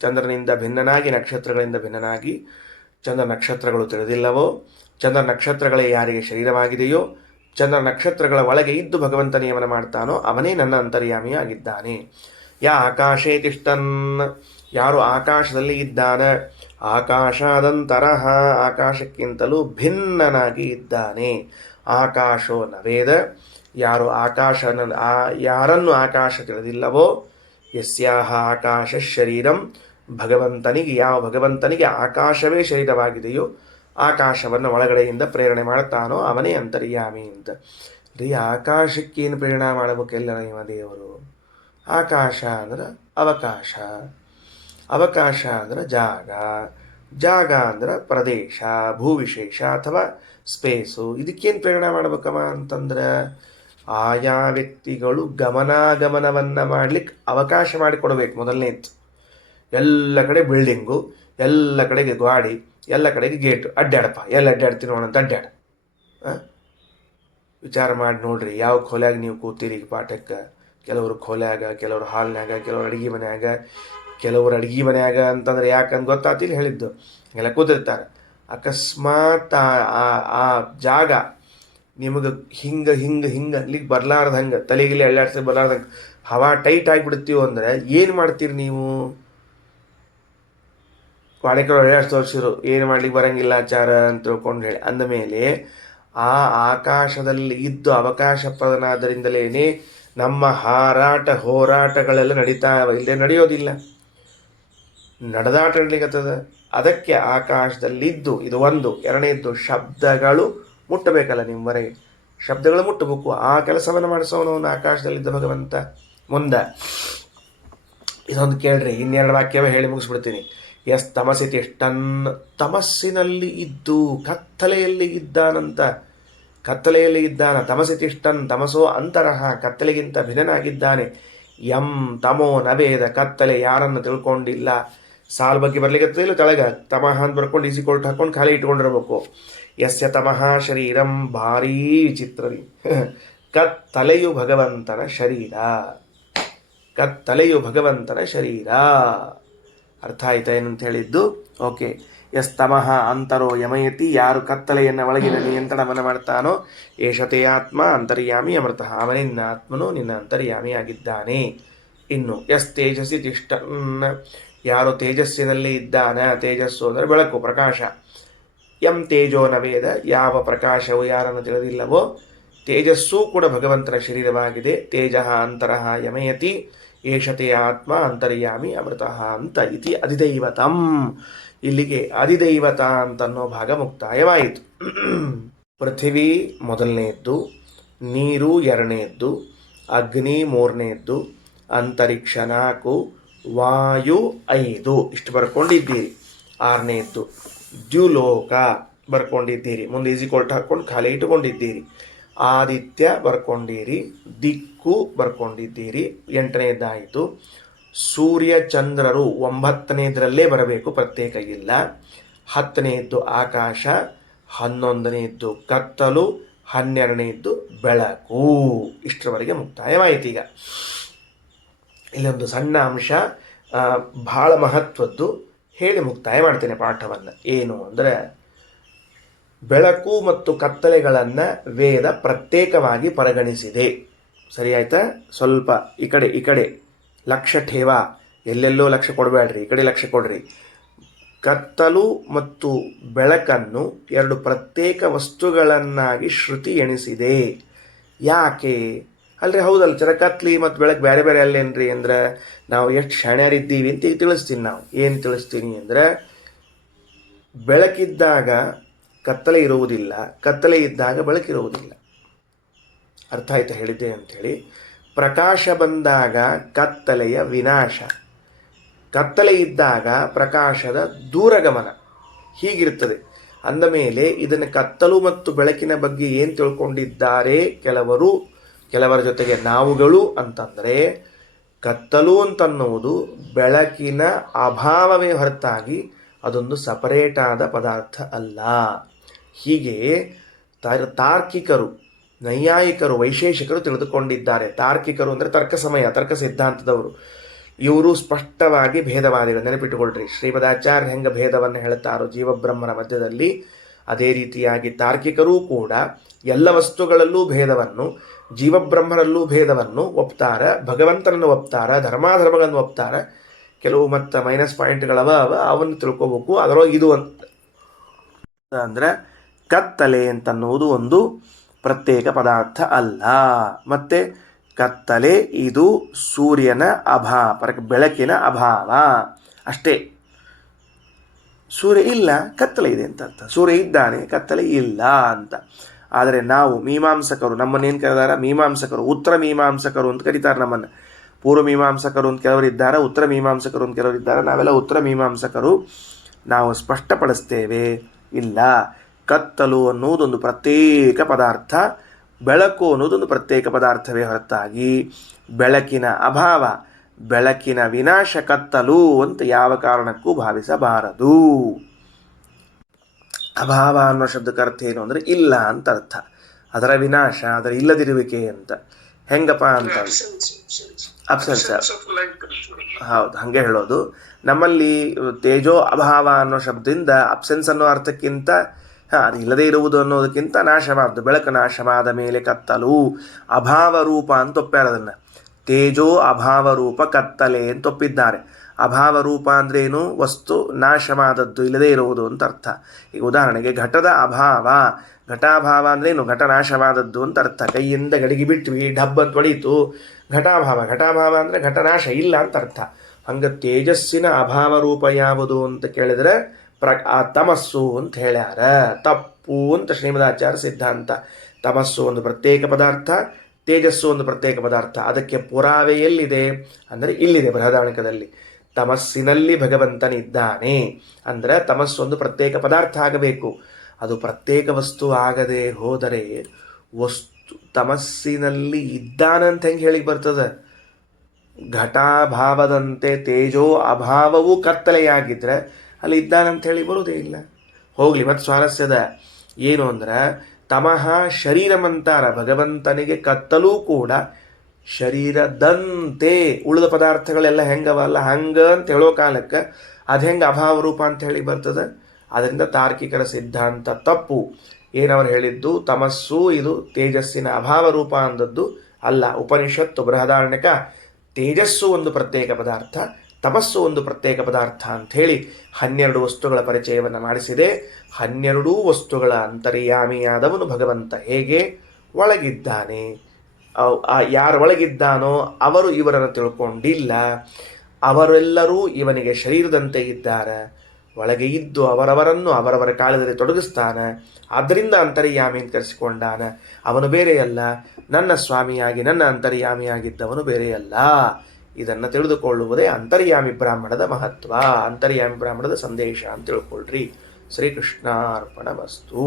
ಚಂದ್ರನಿಂದ ಭಿನ್ನನಾಗಿ ನಕ್ಷತ್ರಗಳಿಂದ ಭಿನ್ನನಾಗಿ ಚಂದ್ರ ನಕ್ಷತ್ರಗಳು ತಿಳಿದಿಲ್ಲವೋ, ಚಂದ್ರ ನಕ್ಷತ್ರಗಳೇ ಯಾರಿಗೆ ಶರೀರವಾಗಿದೆಯೋ, ಚಂದ್ರ ನಕ್ಷತ್ರಗಳ ಒಳಗೆ ಇದ್ದು ಭಗವಂತ ನಿಯಮನ ಮಾಡ್ತಾನೋ ಅವನೇ ನನ್ನ ಅಂತರ್ಯಾಮಿಯಾಗಿದ್ದಾನೆ. ಆಕಾಶೇ ತಿಷ್ಟನ್, ಯಾರು ಆಕಾಶದಲ್ಲಿ ಇದ್ದಾನೆ, ಆಕಾಶಾದಂತರಹ ಆಕಾಶಕ್ಕಿಂತಲೂ ಭಿನ್ನನಾಗಿ ಇದ್ದಾನೆ. ಆಕಾಶೋ ನವೇದ, ಯಾರು ಯಾರನ್ನು ಆಕಾಶ ತಿಳಿದಿಲ್ಲವೋ, ಯಸ್ಯಾಹ ಆಕಾಶ ಶರೀರಂ, ಭಗವಂತನಿಗೆ ಯಾವ ಭಗವಂತನಿಗೆ ಆಕಾಶವೇ ಶರೀರವಾಗಿದೆಯೋ, ಆಕಾಶವನ್ನು ಒಳಗಡೆಯಿಂದ ಪ್ರೇರಣೆ ಮಾಡ್ತಾನೋ ಅವನೇ ಅಂತರ್ಯಾಮಿ ಅಂತ. ರೀ ಆಕಾಶಕ್ಕೇನು ಪ್ರೇರಣೆ ಮಾಡಬೇಕೆಲ್ಲ ನಿಮ್ಮ ದೇವರು? ಆಕಾಶ ಅಂದ್ರೆ ಅವಕಾಶ, ಅವಕಾಶ ಅಂದ್ರೆ ಜಾಗ, ಜಾಗ ಅಂದ್ರೆ ಪ್ರದೇಶ, ಭೂವಿಶೇಷ ಅಥವಾ ಸ್ಪೇಸು. ಇದಕ್ಕೇನು ಪ್ರೇರಣೆ ಮಾಡ್ಬೇಕವ ಅಂತಂದ್ರೆ ಆಯಾ ವ್ಯಕ್ತಿಗಳು ಗಮನಾಗಮನವನ್ನು ಮಾಡ್ಲಿಕ್ಕೆ ಅವಕಾಶ ಮಾಡಿಕೊಡ್ಬೇಕು ಮೊದಲನೇದು. ಎಲ್ಲ ಕಡೆ ಬಿಲ್ಡಿಂಗು, ಎಲ್ಲ ಕಡೆಗೆ ಗಾಡಿ, ಎಲ್ಲ ಕಡೆಗೆ ಗೇಟು. ಅಡ್ಡಾಡಪ್ಪ, ಎಲ್ಲ ಅಡ್ಡಾಡ್ತೀನಿ ನೋಡಂತ ಅಡ್ಡಾಡ. ವಿಚಾರ ಮಾಡಿ ನೋಡ್ರಿ, ಯಾವ ಖೋಲ್ಯಾಗ ನೀವು ಕೂತೀರಿ ಪಾಠಕ್ಕೆ. ಕೆಲವರು ಖೋಲ್ಯಾಗ, ಕೆಲವರು ಹಾಲ್ನ್ಯಾಗ, ಕೆಲವರು ಅಡುಗೆ ಮನ್ಯಾಗ. ಕೆಲವರು ಅಡುಗೆ ಮನ್ಯಾಗ ಅಂತಂದ್ರೆ ಯಾಕಂತ ಗೊತ್ತಾತಿಲ್ಲ ಹೇಳಿದ್ದು, ಎಲ್ಲ ಕೂತಿರ್ತಾರೆ. ಅಕಸ್ಮಾತ್ ಆ ಜಾಗ ನಿಮಗೆ ಹಿಂಗೆ ಹಿಂಗೆ ಹಿಂಗೆ ಅಲ್ಲಿಗೆ ಬರ್ಲಾರ್ದಂಗೆ, ತಲೆಗಿಲಿ ಅಳ್ಳಾಡ್ಸಿ ಬರ್ಲಾರ್ದಂಗೆ ಹವಾ ಟೈಟ್ ಆಗಿಬಿಡ್ತೀವೋ ಅಂದರೆ ಏನು ಮಾಡ್ತೀರಿ ನೀವು? ವಾಡಿಕೆ ಅಳ್ಳಾಡ್ಸಿ ತೋರಿಸಿರು, ಏನು ಮಾಡ್ಲಿಕ್ಕೆ ಬರಂಗಿಲ್ಲ ಆಚಾರ ಅಂತ ತಿಳ್ಕೊಂಡು ಹೇಳಿ ಅಂದಮೇಲೆ ಆ ಆಕಾಶದಲ್ಲಿ ಇದ್ದು ಅವಕಾಶ ಪ್ರದನಾದ್ದರಿಂದಲೇ ನಮ್ಮ ಹಾರಾಟ ಹೋರಾಟಗಳೆಲ್ಲ ನಡೀತಾ ಇಲ್ಲದೆ ನಡೆಯೋದಿಲ್ಲ, ನಡೆದಾಟ ನಡೀಲಿಕ್ಕತ್ತದ. ಅದಕ್ಕೆ ಆಕಾಶದಲ್ಲಿದ್ದು ಇದು ಒಂದು. ಎರಡನೇದ್ದು ಶಬ್ದಗಳು ಮುಟ್ಟಬೇಕಲ್ಲ ನಿಮ್ಮವರೆಗೆ, ಶಬ್ದಗಳು ಮುಟ್ಟಬೇಕು. ಆ ಕೆಲಸವನ್ನು ಮಾಡಿಸೋನು ಆಕಾಶದಲ್ಲಿದ್ದ ಭಗವಂತ. ಮುಂದೆ ಇದೊಂದು ಕೇಳ್ರಿ, ಇನ್ನೆರಡು ವಾಕ್ಯವೇ ಹೇಳಿ ಮುಗಿಸ್ಬಿಡ್ತೀನಿ. ಎಸ್ ತಮಸಿ ತಿಷ್ಟನ್, ತಮಸ್ಸಿನಲ್ಲಿ ಇದ್ದು ಕತ್ತಲೆಯಲ್ಲಿ ಇದ್ದಾನಂತ. ಕತ್ತಲೆಯಲ್ಲಿ ಇದ್ದಾನ. ತಮಸಿ ತಿಷ್ಟನ್, ತಮಸೋ ಅಂತರಹ, ಕತ್ತಲೆಗಿಂತ ಭಿನ್ನನಾಗಿದ್ದಾನೆ. ಯಂ ತಮೋ ನವೇದ, ಕತ್ತಲೆ ಯಾರನ್ನು ತಿಳ್ಕೊಂಡಿಲ್ಲ. ಸಾಲ್ ಬಗ್ಗೆ ಬರ್ಲಿಕ್ಕೆ ಇಲ್ಲ, ತಳಗ ತಮಃ ಅಂತ ಬರ್ಕೊಂಡು ಈಸಿ ಕೊಲ್ಟ್ ಹಾಕೊಂಡು ಖಾಲಿ ಇಟ್ಕೊಂಡಿರ್ಬೇಕು. ಯಸ್ಯ ತಮಃ ಶರೀರಂ, ಭಾರೀ ವಿಚಿತ್ರರಿ. ಕತ್ತಲೆಯು ಭಗವಂತನ ಶರೀರ, ಕತ್ತಲೆಯು ಭಗವಂತನ ಶರೀರ. ಅರ್ಥ ಆಯ್ತಾ ಏನಂತ ಹೇಳಿದ್ದು? ಓಕೆ. ಎಸ್ ತಮಃ ಅಂತರೋ ಯಮಯತಿ, ಯಾರು ಕತ್ತಲೆಯನ್ನು ಒಳಗಿನ ನಿಯಂತ್ರಣವನ್ನು ಮಾಡ್ತಾನೋ, ಏಷತೆ ಆತ್ಮ ಅಂತರ್ಯಾಮಿ ಅಮೃತ, ಅವನೇ ನಿನ್ನ ಆತ್ಮನು, ನಿನ್ನ ಅಂತರ್ಯಾಮಿ ಆಗಿದ್ದಾನೆ. ಇನ್ನು ಎಸ್ ತೇಜಸ್ಸಿ ತಿಷ್ಟನ್, ಯಾರು ತೇಜಸ್ಸಿನಲ್ಲಿ ಇದ್ದಾನೆ, ತೇಜಸ್ಸು ಅಂದರೆ ಬೆಳಕು, ಪ್ರಕಾಶ. ಎಂ ತೇಜೋ ನವೇದ, ಯಾವ ಪ್ರಕಾಶವು ಯಾರನ್ನು ತಿಳಿದಿಲ್ಲವೋ, ತೇಜಸ್ಸೂ ಕೂಡ ಭಗವಂತನ ಶರೀರವಾಗಿದೆ. ತೇಜ ಅಂತರಃ ಯಮಯತಿ, ಏಷತೆ ಆತ್ಮ ಅಂತರ್ಯಾಮಿ ಅಮೃತ ಅಂತ ಇತಿ ಅಧಿದೈವತಂ. ಇಲ್ಲಿಗೆ ಅಧಿದೈವತ ಅಂತನ್ನೋ ಭಾಗ ಮುಕ್ತಾಯವಾಯಿತು. ಪೃಥಿವಿ ಮೊದಲನೆಯದ್ದು, ನೀರು ಎರಡನೆಯದ್ದು, ಅಗ್ನಿ ಮೂರನೆಯದ್ದು, ಅಂತರಿಕ್ಷ 4, ವಾಯು 5 ಇಷ್ಟು ಬರ್ಕೊಂಡಿದ್ದೀರಿ. ಆರನೆಯದ್ದು ದ್ಯುಲೋಕ ಬರ್ಕೊಂಡಿದ್ದೀರಿ. ಮುಂದೆ ಈಸಿ ಕೊಲ್ಟ್ ಹಾಕ್ಕೊಂಡು ಖಾಲಿ ಇಟ್ಟುಕೊಂಡಿದ್ದೀರಿ. ಆದಿತ್ಯ ಬರ್ಕೊಂಡಿರಿ, ದಿಕ್ಕು ಬರ್ಕೊಂಡಿದ್ದೀರಿ. 8ನೇದಾಯಿತು. ಸೂರ್ಯ ಚಂದ್ರರು 9ನೇದರಲ್ಲೇ ಬರಬೇಕು, ಪ್ರತ್ಯೇಕ ಇಲ್ಲ. 10ನೇದ್ದು ಆಕಾಶ, 11ನೇದ್ದು ಕತ್ತಲು, 12ನೇದ್ದು ಬೆಳಕು. ಇಷ್ಟರವರೆಗೆ ಮುಕ್ತಾಯವಾಯಿತು. ಈಗ ಇಲ್ಲೊಂದು ಸಣ್ಣ ಅಂಶ ಬಹಳ ಮಹತ್ವದ್ದು ಹೇಳಿ ಮುಕ್ತಾಯ ಮಾಡ್ತೇನೆ ಪಾಠವನ್ನು. ಏನು ಅಂದರೆ, ಬೆಳಕು ಮತ್ತು ಕತ್ತಲೆಗಳನ್ನು ವೇದ ಪ್ರತ್ಯೇಕವಾಗಿ ಪರಿಗಣಿಸಿದೆ. ಸರಿ ಆಯ್ತಾ? ಸ್ವಲ್ಪ ಈ ಕಡೆ ಲಕ್ಷ್ಯ ಠೇವ, ಎಲ್ಲೆಲ್ಲೋ ಲಕ್ಷ್ಯ ಕೊಡಬೇಡ್ರಿ, ಈ ಕಡೆ ಲಕ್ಷ್ಯ ಕೊಡ್ರಿ. ಕತ್ತಲು ಮತ್ತು ಬೆಳಕನ್ನು 2 ಪ್ರತ್ಯೇಕ ವಸ್ತುಗಳನ್ನಾಗಿ ಶ್ರುತಿ ಎಣಿಸಿದೆ. ಯಾಕೆ? ಅಲ್ರಿ ಹೌದಲ್ಲ, ಚರ ಕತ್ಲಿ ಮತ್ತು ಬೆಳಕು ಬೇರೆ ಬೇರೆ ಅಲ್ಲೇನ್ರಿ ಅಂದ್ರೆ, ನಾವು ಎಷ್ಟು ಶಾಣ್ಯರಿದ್ದೀವಿ ಅಂತ ಈಗ ತಿಳಿಸ್ತೀನಿ. ನಾವು ಏನು ತಿಳಿಸ್ತೀನಿ ಅಂದರೆ, ಬೆಳಕಿದ್ದಾಗ ಕತ್ತಲೆ ಇರುವುದಿಲ್ಲ, ಕತ್ತಲೆ ಇದ್ದಾಗ ಬೆಳಕಿರುವುದಿಲ್ಲ. ಅರ್ಥ ಆಯ್ತಾ ಹೇಳಿದ್ದೆ ಅಂಥೇಳಿ. ಪ್ರಕಾಶ ಬಂದಾಗ ಕತ್ತಲೆಯ ವಿನಾಶ, ಕತ್ತಲೆ ಇದ್ದಾಗ ಪ್ರಕಾಶದ ದೂರಗಮನ, ಹೀಗಿರ್ತದೆ. ಅಂದ ಮೇಲೆ ಇದನ್ನು ಕತ್ತಲು ಮತ್ತು ಬೆಳಕಿನ ಬಗ್ಗೆ ಏನು ತಿಳ್ಕೊಂಡಿದ್ದಾರೆ ಕೆಲವರ ಜೊತೆಗೆ ನಾವುಗಳು ಅಂತಂದರೆ, ಕತ್ತಲು ಅಂತನ್ನುವುದು ಬೆಳಕಿನ ಅಭಾವವೇ ಹೊರತಾಗಿ ಅದೊಂದು ಸಪರೇಟ್ ಆದ ಪದಾರ್ಥ ಅಲ್ಲ. ಹೀಗೆ ತಾರ್ಕಿಕರು, ನೈಯಾಯಿಕರು, ವೈಶೇಷಿಕರು ತಿಳಿದುಕೊಂಡಿದ್ದಾರೆ. ತಾರ್ಕಿಕರು ಅಂದರೆ ತರ್ಕ ಸಿದ್ಧಾಂತದವರು. ಇವರು ಸ್ಪಷ್ಟವಾಗಿ ಭೇದವಾದಿಗಳು. ನೆನಪಿಟ್ಟುಕೊಳ್ರಿ, ಶ್ರೀಮದಾಚಾರ್ಯ ಹೆಂಗೆ ಭೇದವನ್ನು ಹೇಳ್ತಾರೋ ಜೀವಬ್ರಹ್ಮನ ಮಧ್ಯದಲ್ಲಿ, ಅದೇ ರೀತಿಯಾಗಿ ತಾರ್ಕಿಕರೂ ಕೂಡ ಎಲ್ಲ ವಸ್ತುಗಳಲ್ಲೂ ಭೇದವನ್ನು, ಜೀವಬ್ರಹ್ಮರಲ್ಲೂ ಭೇದವನ್ನು ಒಪ್ತಾರ, ಭಗವಂತನನ್ನು ಒಪ್ತಾರ, ಧರ್ಮಾಧರ್ಮಗಳನ್ನು ಒಪ್ತಾರ. ಕೆಲವು ಮತ್ತು ಮೈನಸ್ ಪಾಯಿಂಟ್ಗಳವ ಅವನ್ನು ತಿಳ್ಕೋಬೇಕು. ಅದರೊಳಗೆ ಇದು ಅಂತ ಅಂದರೆ ಕತ್ತಲೆ ಅಂತನ್ನುವುದು ಒಂದು ಪ್ರತ್ಯೇಕ ಪದಾರ್ಥ ಅಲ್ಲ. ಮತ್ತು ಕತ್ತಲೆ ಇದು ಸೂರ್ಯನ ಅಭಾವ, ಬೆಳಕಿನ ಅಭಾವ ಅಷ್ಟೇ. ಸೂರ್ಯ ಇಲ್ಲ, ಕತ್ತಲೆ ಇದೆ ಅಂತ ಅರ್ಥ. ಸೂರ್ಯ ಇದ್ದಾನೆ, ಕತ್ತಲೆ ಇಲ್ಲ ಅಂತ. ಆದರೆ ನಾವು ಮೀಮಾಂಸಕರು, ನಮ್ಮನ್ನೇನು ಕರೆದಾರ ಮೀಮಾಂಸಕರು, ಉತ್ತರ ಮೀಮಾಂಸಕರು ಅಂತ ಕರೀತಾರೆ ನಮ್ಮನ್ನು. ಪೂರ್ವ ಮೀಮಾಂಸಕರು ಅಂತ ಕೆಲವರಿದ್ದಾರೆ, ಉತ್ತರ ಮೀಮಾಂಸಕರು ಅಂತ ಕೆಲವರಿದ್ದಾರೆ. ನಾವೆಲ್ಲ ಉತ್ತರ ಮೀಮಾಂಸಕರು. ನಾವು ಸ್ಪಷ್ಟಪಡಿಸ್ತೇವೆ, ಇಲ್ಲ, ಕತ್ತಲು ಅನ್ನುವುದೊಂದು ಪ್ರತ್ಯೇಕ ಪದಾರ್ಥ, ಬೆಳಕು ಅನ್ನೋದೊಂದು ಪ್ರತ್ಯೇಕ ಪದಾರ್ಥವೇ ಹೊರತಾಗಿ ಬೆಳಕಿನ ಅಭಾವ, ಬೆಳಕಿನ ವಿನಾಶ ಕತ್ತಲು ಅಂತ ಯಾವ ಕಾರಣಕ್ಕೂ ಭಾವಿಸಬಾರದು. ಅಭಾವ ಅನ್ನೋ ಶಬ್ದಕ್ಕೆ ಅರ್ಥ ಏನು ಅಂದರೆ ಇಲ್ಲ ಅಂತ ಅರ್ಥ. ಅದರ ವಿನಾಶ, ಅದರ ಇಲ್ಲದಿರುವಿಕೆ ಅಂತ. ಹೆಂಗಪ್ಪ ಅಂತ ಅಬ್ಸೆನ್ಸ್, ಹೌದು, ಹಾಗೆ ಹೇಳೋದು. ನಮ್ಮಲ್ಲಿ ತೇಜೋ ಅಭಾವ ಅನ್ನೋ ಶಬ್ದದಿಂದ ಅಬ್ಸೆನ್ಸ್ ಅನ್ನೋ ಅರ್ಥಕ್ಕಿಂತ ಅದು ಇಲ್ಲದೇ ಇರುವುದು ಅನ್ನೋದಕ್ಕಿಂತ ನಾಶವಾದ್ದು, ಬೆಳಕು ನಾಶವಾದ ಮೇಲೆ ಕತ್ತಲು, ಅಭಾವ ರೂಪ ಅಂತ ಒಪ್ಪ್ಯಾರ ಅದನ್ನು. ತೇಜೋ ಅಭಾವ ರೂಪ ಕತ್ತಲೆ ಅಂತ ಒಪ್ಪಿದ್ದಾರೆ. ಅಭಾವ ರೂಪ ಅಂದ್ರೆ ಏನು? ವಸ್ತು ನಾಶವಾದದ್ದು, ಇಲ್ಲದೇ ಇರುವುದು ಅಂತ ಅರ್ಥ. ಈಗ ಉದಾಹರಣೆಗೆ ಘಟದ ಅಭಾವ, ಘಟಾಭಾವ ಅಂದ್ರೆ ಏನು? ಘಟ ನಾಶವಾದದ್ದು ಅಂತ ಅರ್ಥ. ಕೈಯಿಂದ ಗಡಿಗೆ ಬಿಟ್ವಿ, ಡಬ್ ಅಂತ ಹೊಡೀತು, ಘಟಾಭಾವ. ಘಟಾಭಾವ ಅಂದರೆ ಘಟನಾಶ ಇಲ್ಲ ಅಂತ ಅರ್ಥ. ಹಂಗೆ ತೇಜಸ್ಸಿನ ಅಭಾವ ರೂಪ ಯಾವುದು ಅಂತ ಕೇಳಿದರೆ ತಮಸ್ಸು ಅಂತ ಹೇಳ್ಯಾರ. ತಪ್ಪು ಅಂತ ಶ್ರೀಮದಾಚಾರ್ಯ ಸಿದ್ಧಾಂತ. ತಮಸ್ಸು ಒಂದು ಪ್ರತ್ಯೇಕ ಪದಾರ್ಥ, ತೇಜಸ್ಸು ಒಂದು ಪ್ರತ್ಯೇಕ ಪದಾರ್ಥ. ಅದಕ್ಕೆ ಪುರಾವೆ ಎಲ್ಲಿದೆ ಅಂದರೆ ಇಲ್ಲಿದೆ ಬೃಹದಾರಣ್ಯಕದಲ್ಲಿ. ತಮಸ್ಸಿನಲ್ಲಿ ಭಗವಂತನಿದ್ದಾನೆ ಅಂದರೆ ತಮಸ್ಸು ಒಂದು ಪ್ರತ್ಯೇಕ ಪದಾರ್ಥ ಆಗಬೇಕು. ಅದು ಪ್ರತ್ಯೇಕ ವಸ್ತು ಆಗದೆ ಹೋದರೆ ವಸ್ತು ತಮಸ್ಸಿನಲ್ಲಿ ಇದ್ದಾನಂತ ಹೆಂಗೆ ಹೇಳಿ ಬರ್ತದೆ? ಘಟಾಭಾವದಂತೆ ತೇಜೋ ಅಭಾವವು ಕತ್ತಲೆಯಾಗಿದ್ದರೆ ಅಲ್ಲಿ ಇದ್ದಾನಂತ ಹೇಳಿ ಬರೋದೇ ಇಲ್ಲ. ಹೋಗಲಿ, ಮತ್ತು ಸ್ವಾರಸ್ಯದ ಏನು ಅಂದ್ರೆ ತಮಃ ಶರೀರಮಂತಾರ. ಭಗವಂತನಿಗೆ ಕತ್ತಲೂ ಕೂಡ ಶರೀರದಂತೆ ಉಳಿದ ಪದಾರ್ಥಗಳೆಲ್ಲ ಹೆಂಗವಲ್ಲ ಹಂಗ ಅಂತ ಹೇಳೋ ಕಾಲಕ್ಕೆ ಅದು ಹೆಂಗೆ ಅಭಾವ ರೂಪ ಅಂತ ಹೇಳಿ ಬರ್ತದೆ? ಅದರಿಂದ ತಾರ್ಕಿಕರ ಸಿದ್ಧಾಂತ ತಪ್ಪು. ಏನವರು ಹೇಳಿದ್ದು ತಮಸ್ಸು ಇದು ತೇಜಸ್ಸಿನ ಅಭಾವ ರೂಪ ಅಂದದ್ದು ಅಲ್ಲ. ಉಪನಿಷತ್ತು ಬೃಹದಾರಣ್ಯಕ ತೇಜಸ್ಸು ಒಂದು ಪ್ರತ್ಯೇಕ ಪದಾರ್ಥ, ತಮಸ್ಸು ಒಂದು ಪ್ರತ್ಯೇಕ ಪದಾರ್ಥ ಅಂಥೇಳಿ 12 ವಸ್ತುಗಳ ಪರಿಚಯವನ್ನು ಮಾಡಿಸಿದೆ. 12 ವಸ್ತುಗಳ ಅಂತರ್ಯಾಮಿಯಾದವನು ಭಗವಂತ. ಹೇಗೆ? ಒಳಗಿದ್ದಾನೆ. ಯಾರು ಒಳಗಿದ್ದಾನೋ ಅವರು ಇವರನ್ನು ತಿಳ್ಕೊಂಡಿಲ್ಲ. ಅವರೆಲ್ಲರೂ ಇವನಿಗೆ ಶರೀರದಂತೆ ಇದ್ದಾರೆ. ಒಳಗೆ ಇದ್ದು ಅವರವರನ್ನು ಅವರವರ ಕಾಲದಲ್ಲಿ ತೊಡಗಿಸ್ತಾನೆ. ಆದ್ದರಿಂದ ಅಂತರ್ಯಾಮಿ ಅಂತ ಕರೆಸಿಕೊಂಡಾನ. ಅವನು ಬೇರೆಯಲ್ಲ, ನನ್ನ ಸ್ವಾಮಿಯಾಗಿ ನನ್ನ ಅಂತರ್ಯಾಮಿಯಾಗಿದ್ದವನು ಬೇರೆಯಲ್ಲ. ಇದನ್ನು ತಿಳಿದುಕೊಳ್ಳುವುದೇ ಅಂತರ್ಯಾಮಿ ಬ್ರಾಹ್ಮಣದ ಮಹತ್ವ, ಅಂತರ್ಯಾಮಿ ಬ್ರಾಹ್ಮಣದ ಸಂದೇಶ ಅಂತ ತಿಳ್ಕೊಳ್ರಿ. ಶ್ರೀಕೃಷ್ಣಾರ್ಪಣ ವಸ್ತು.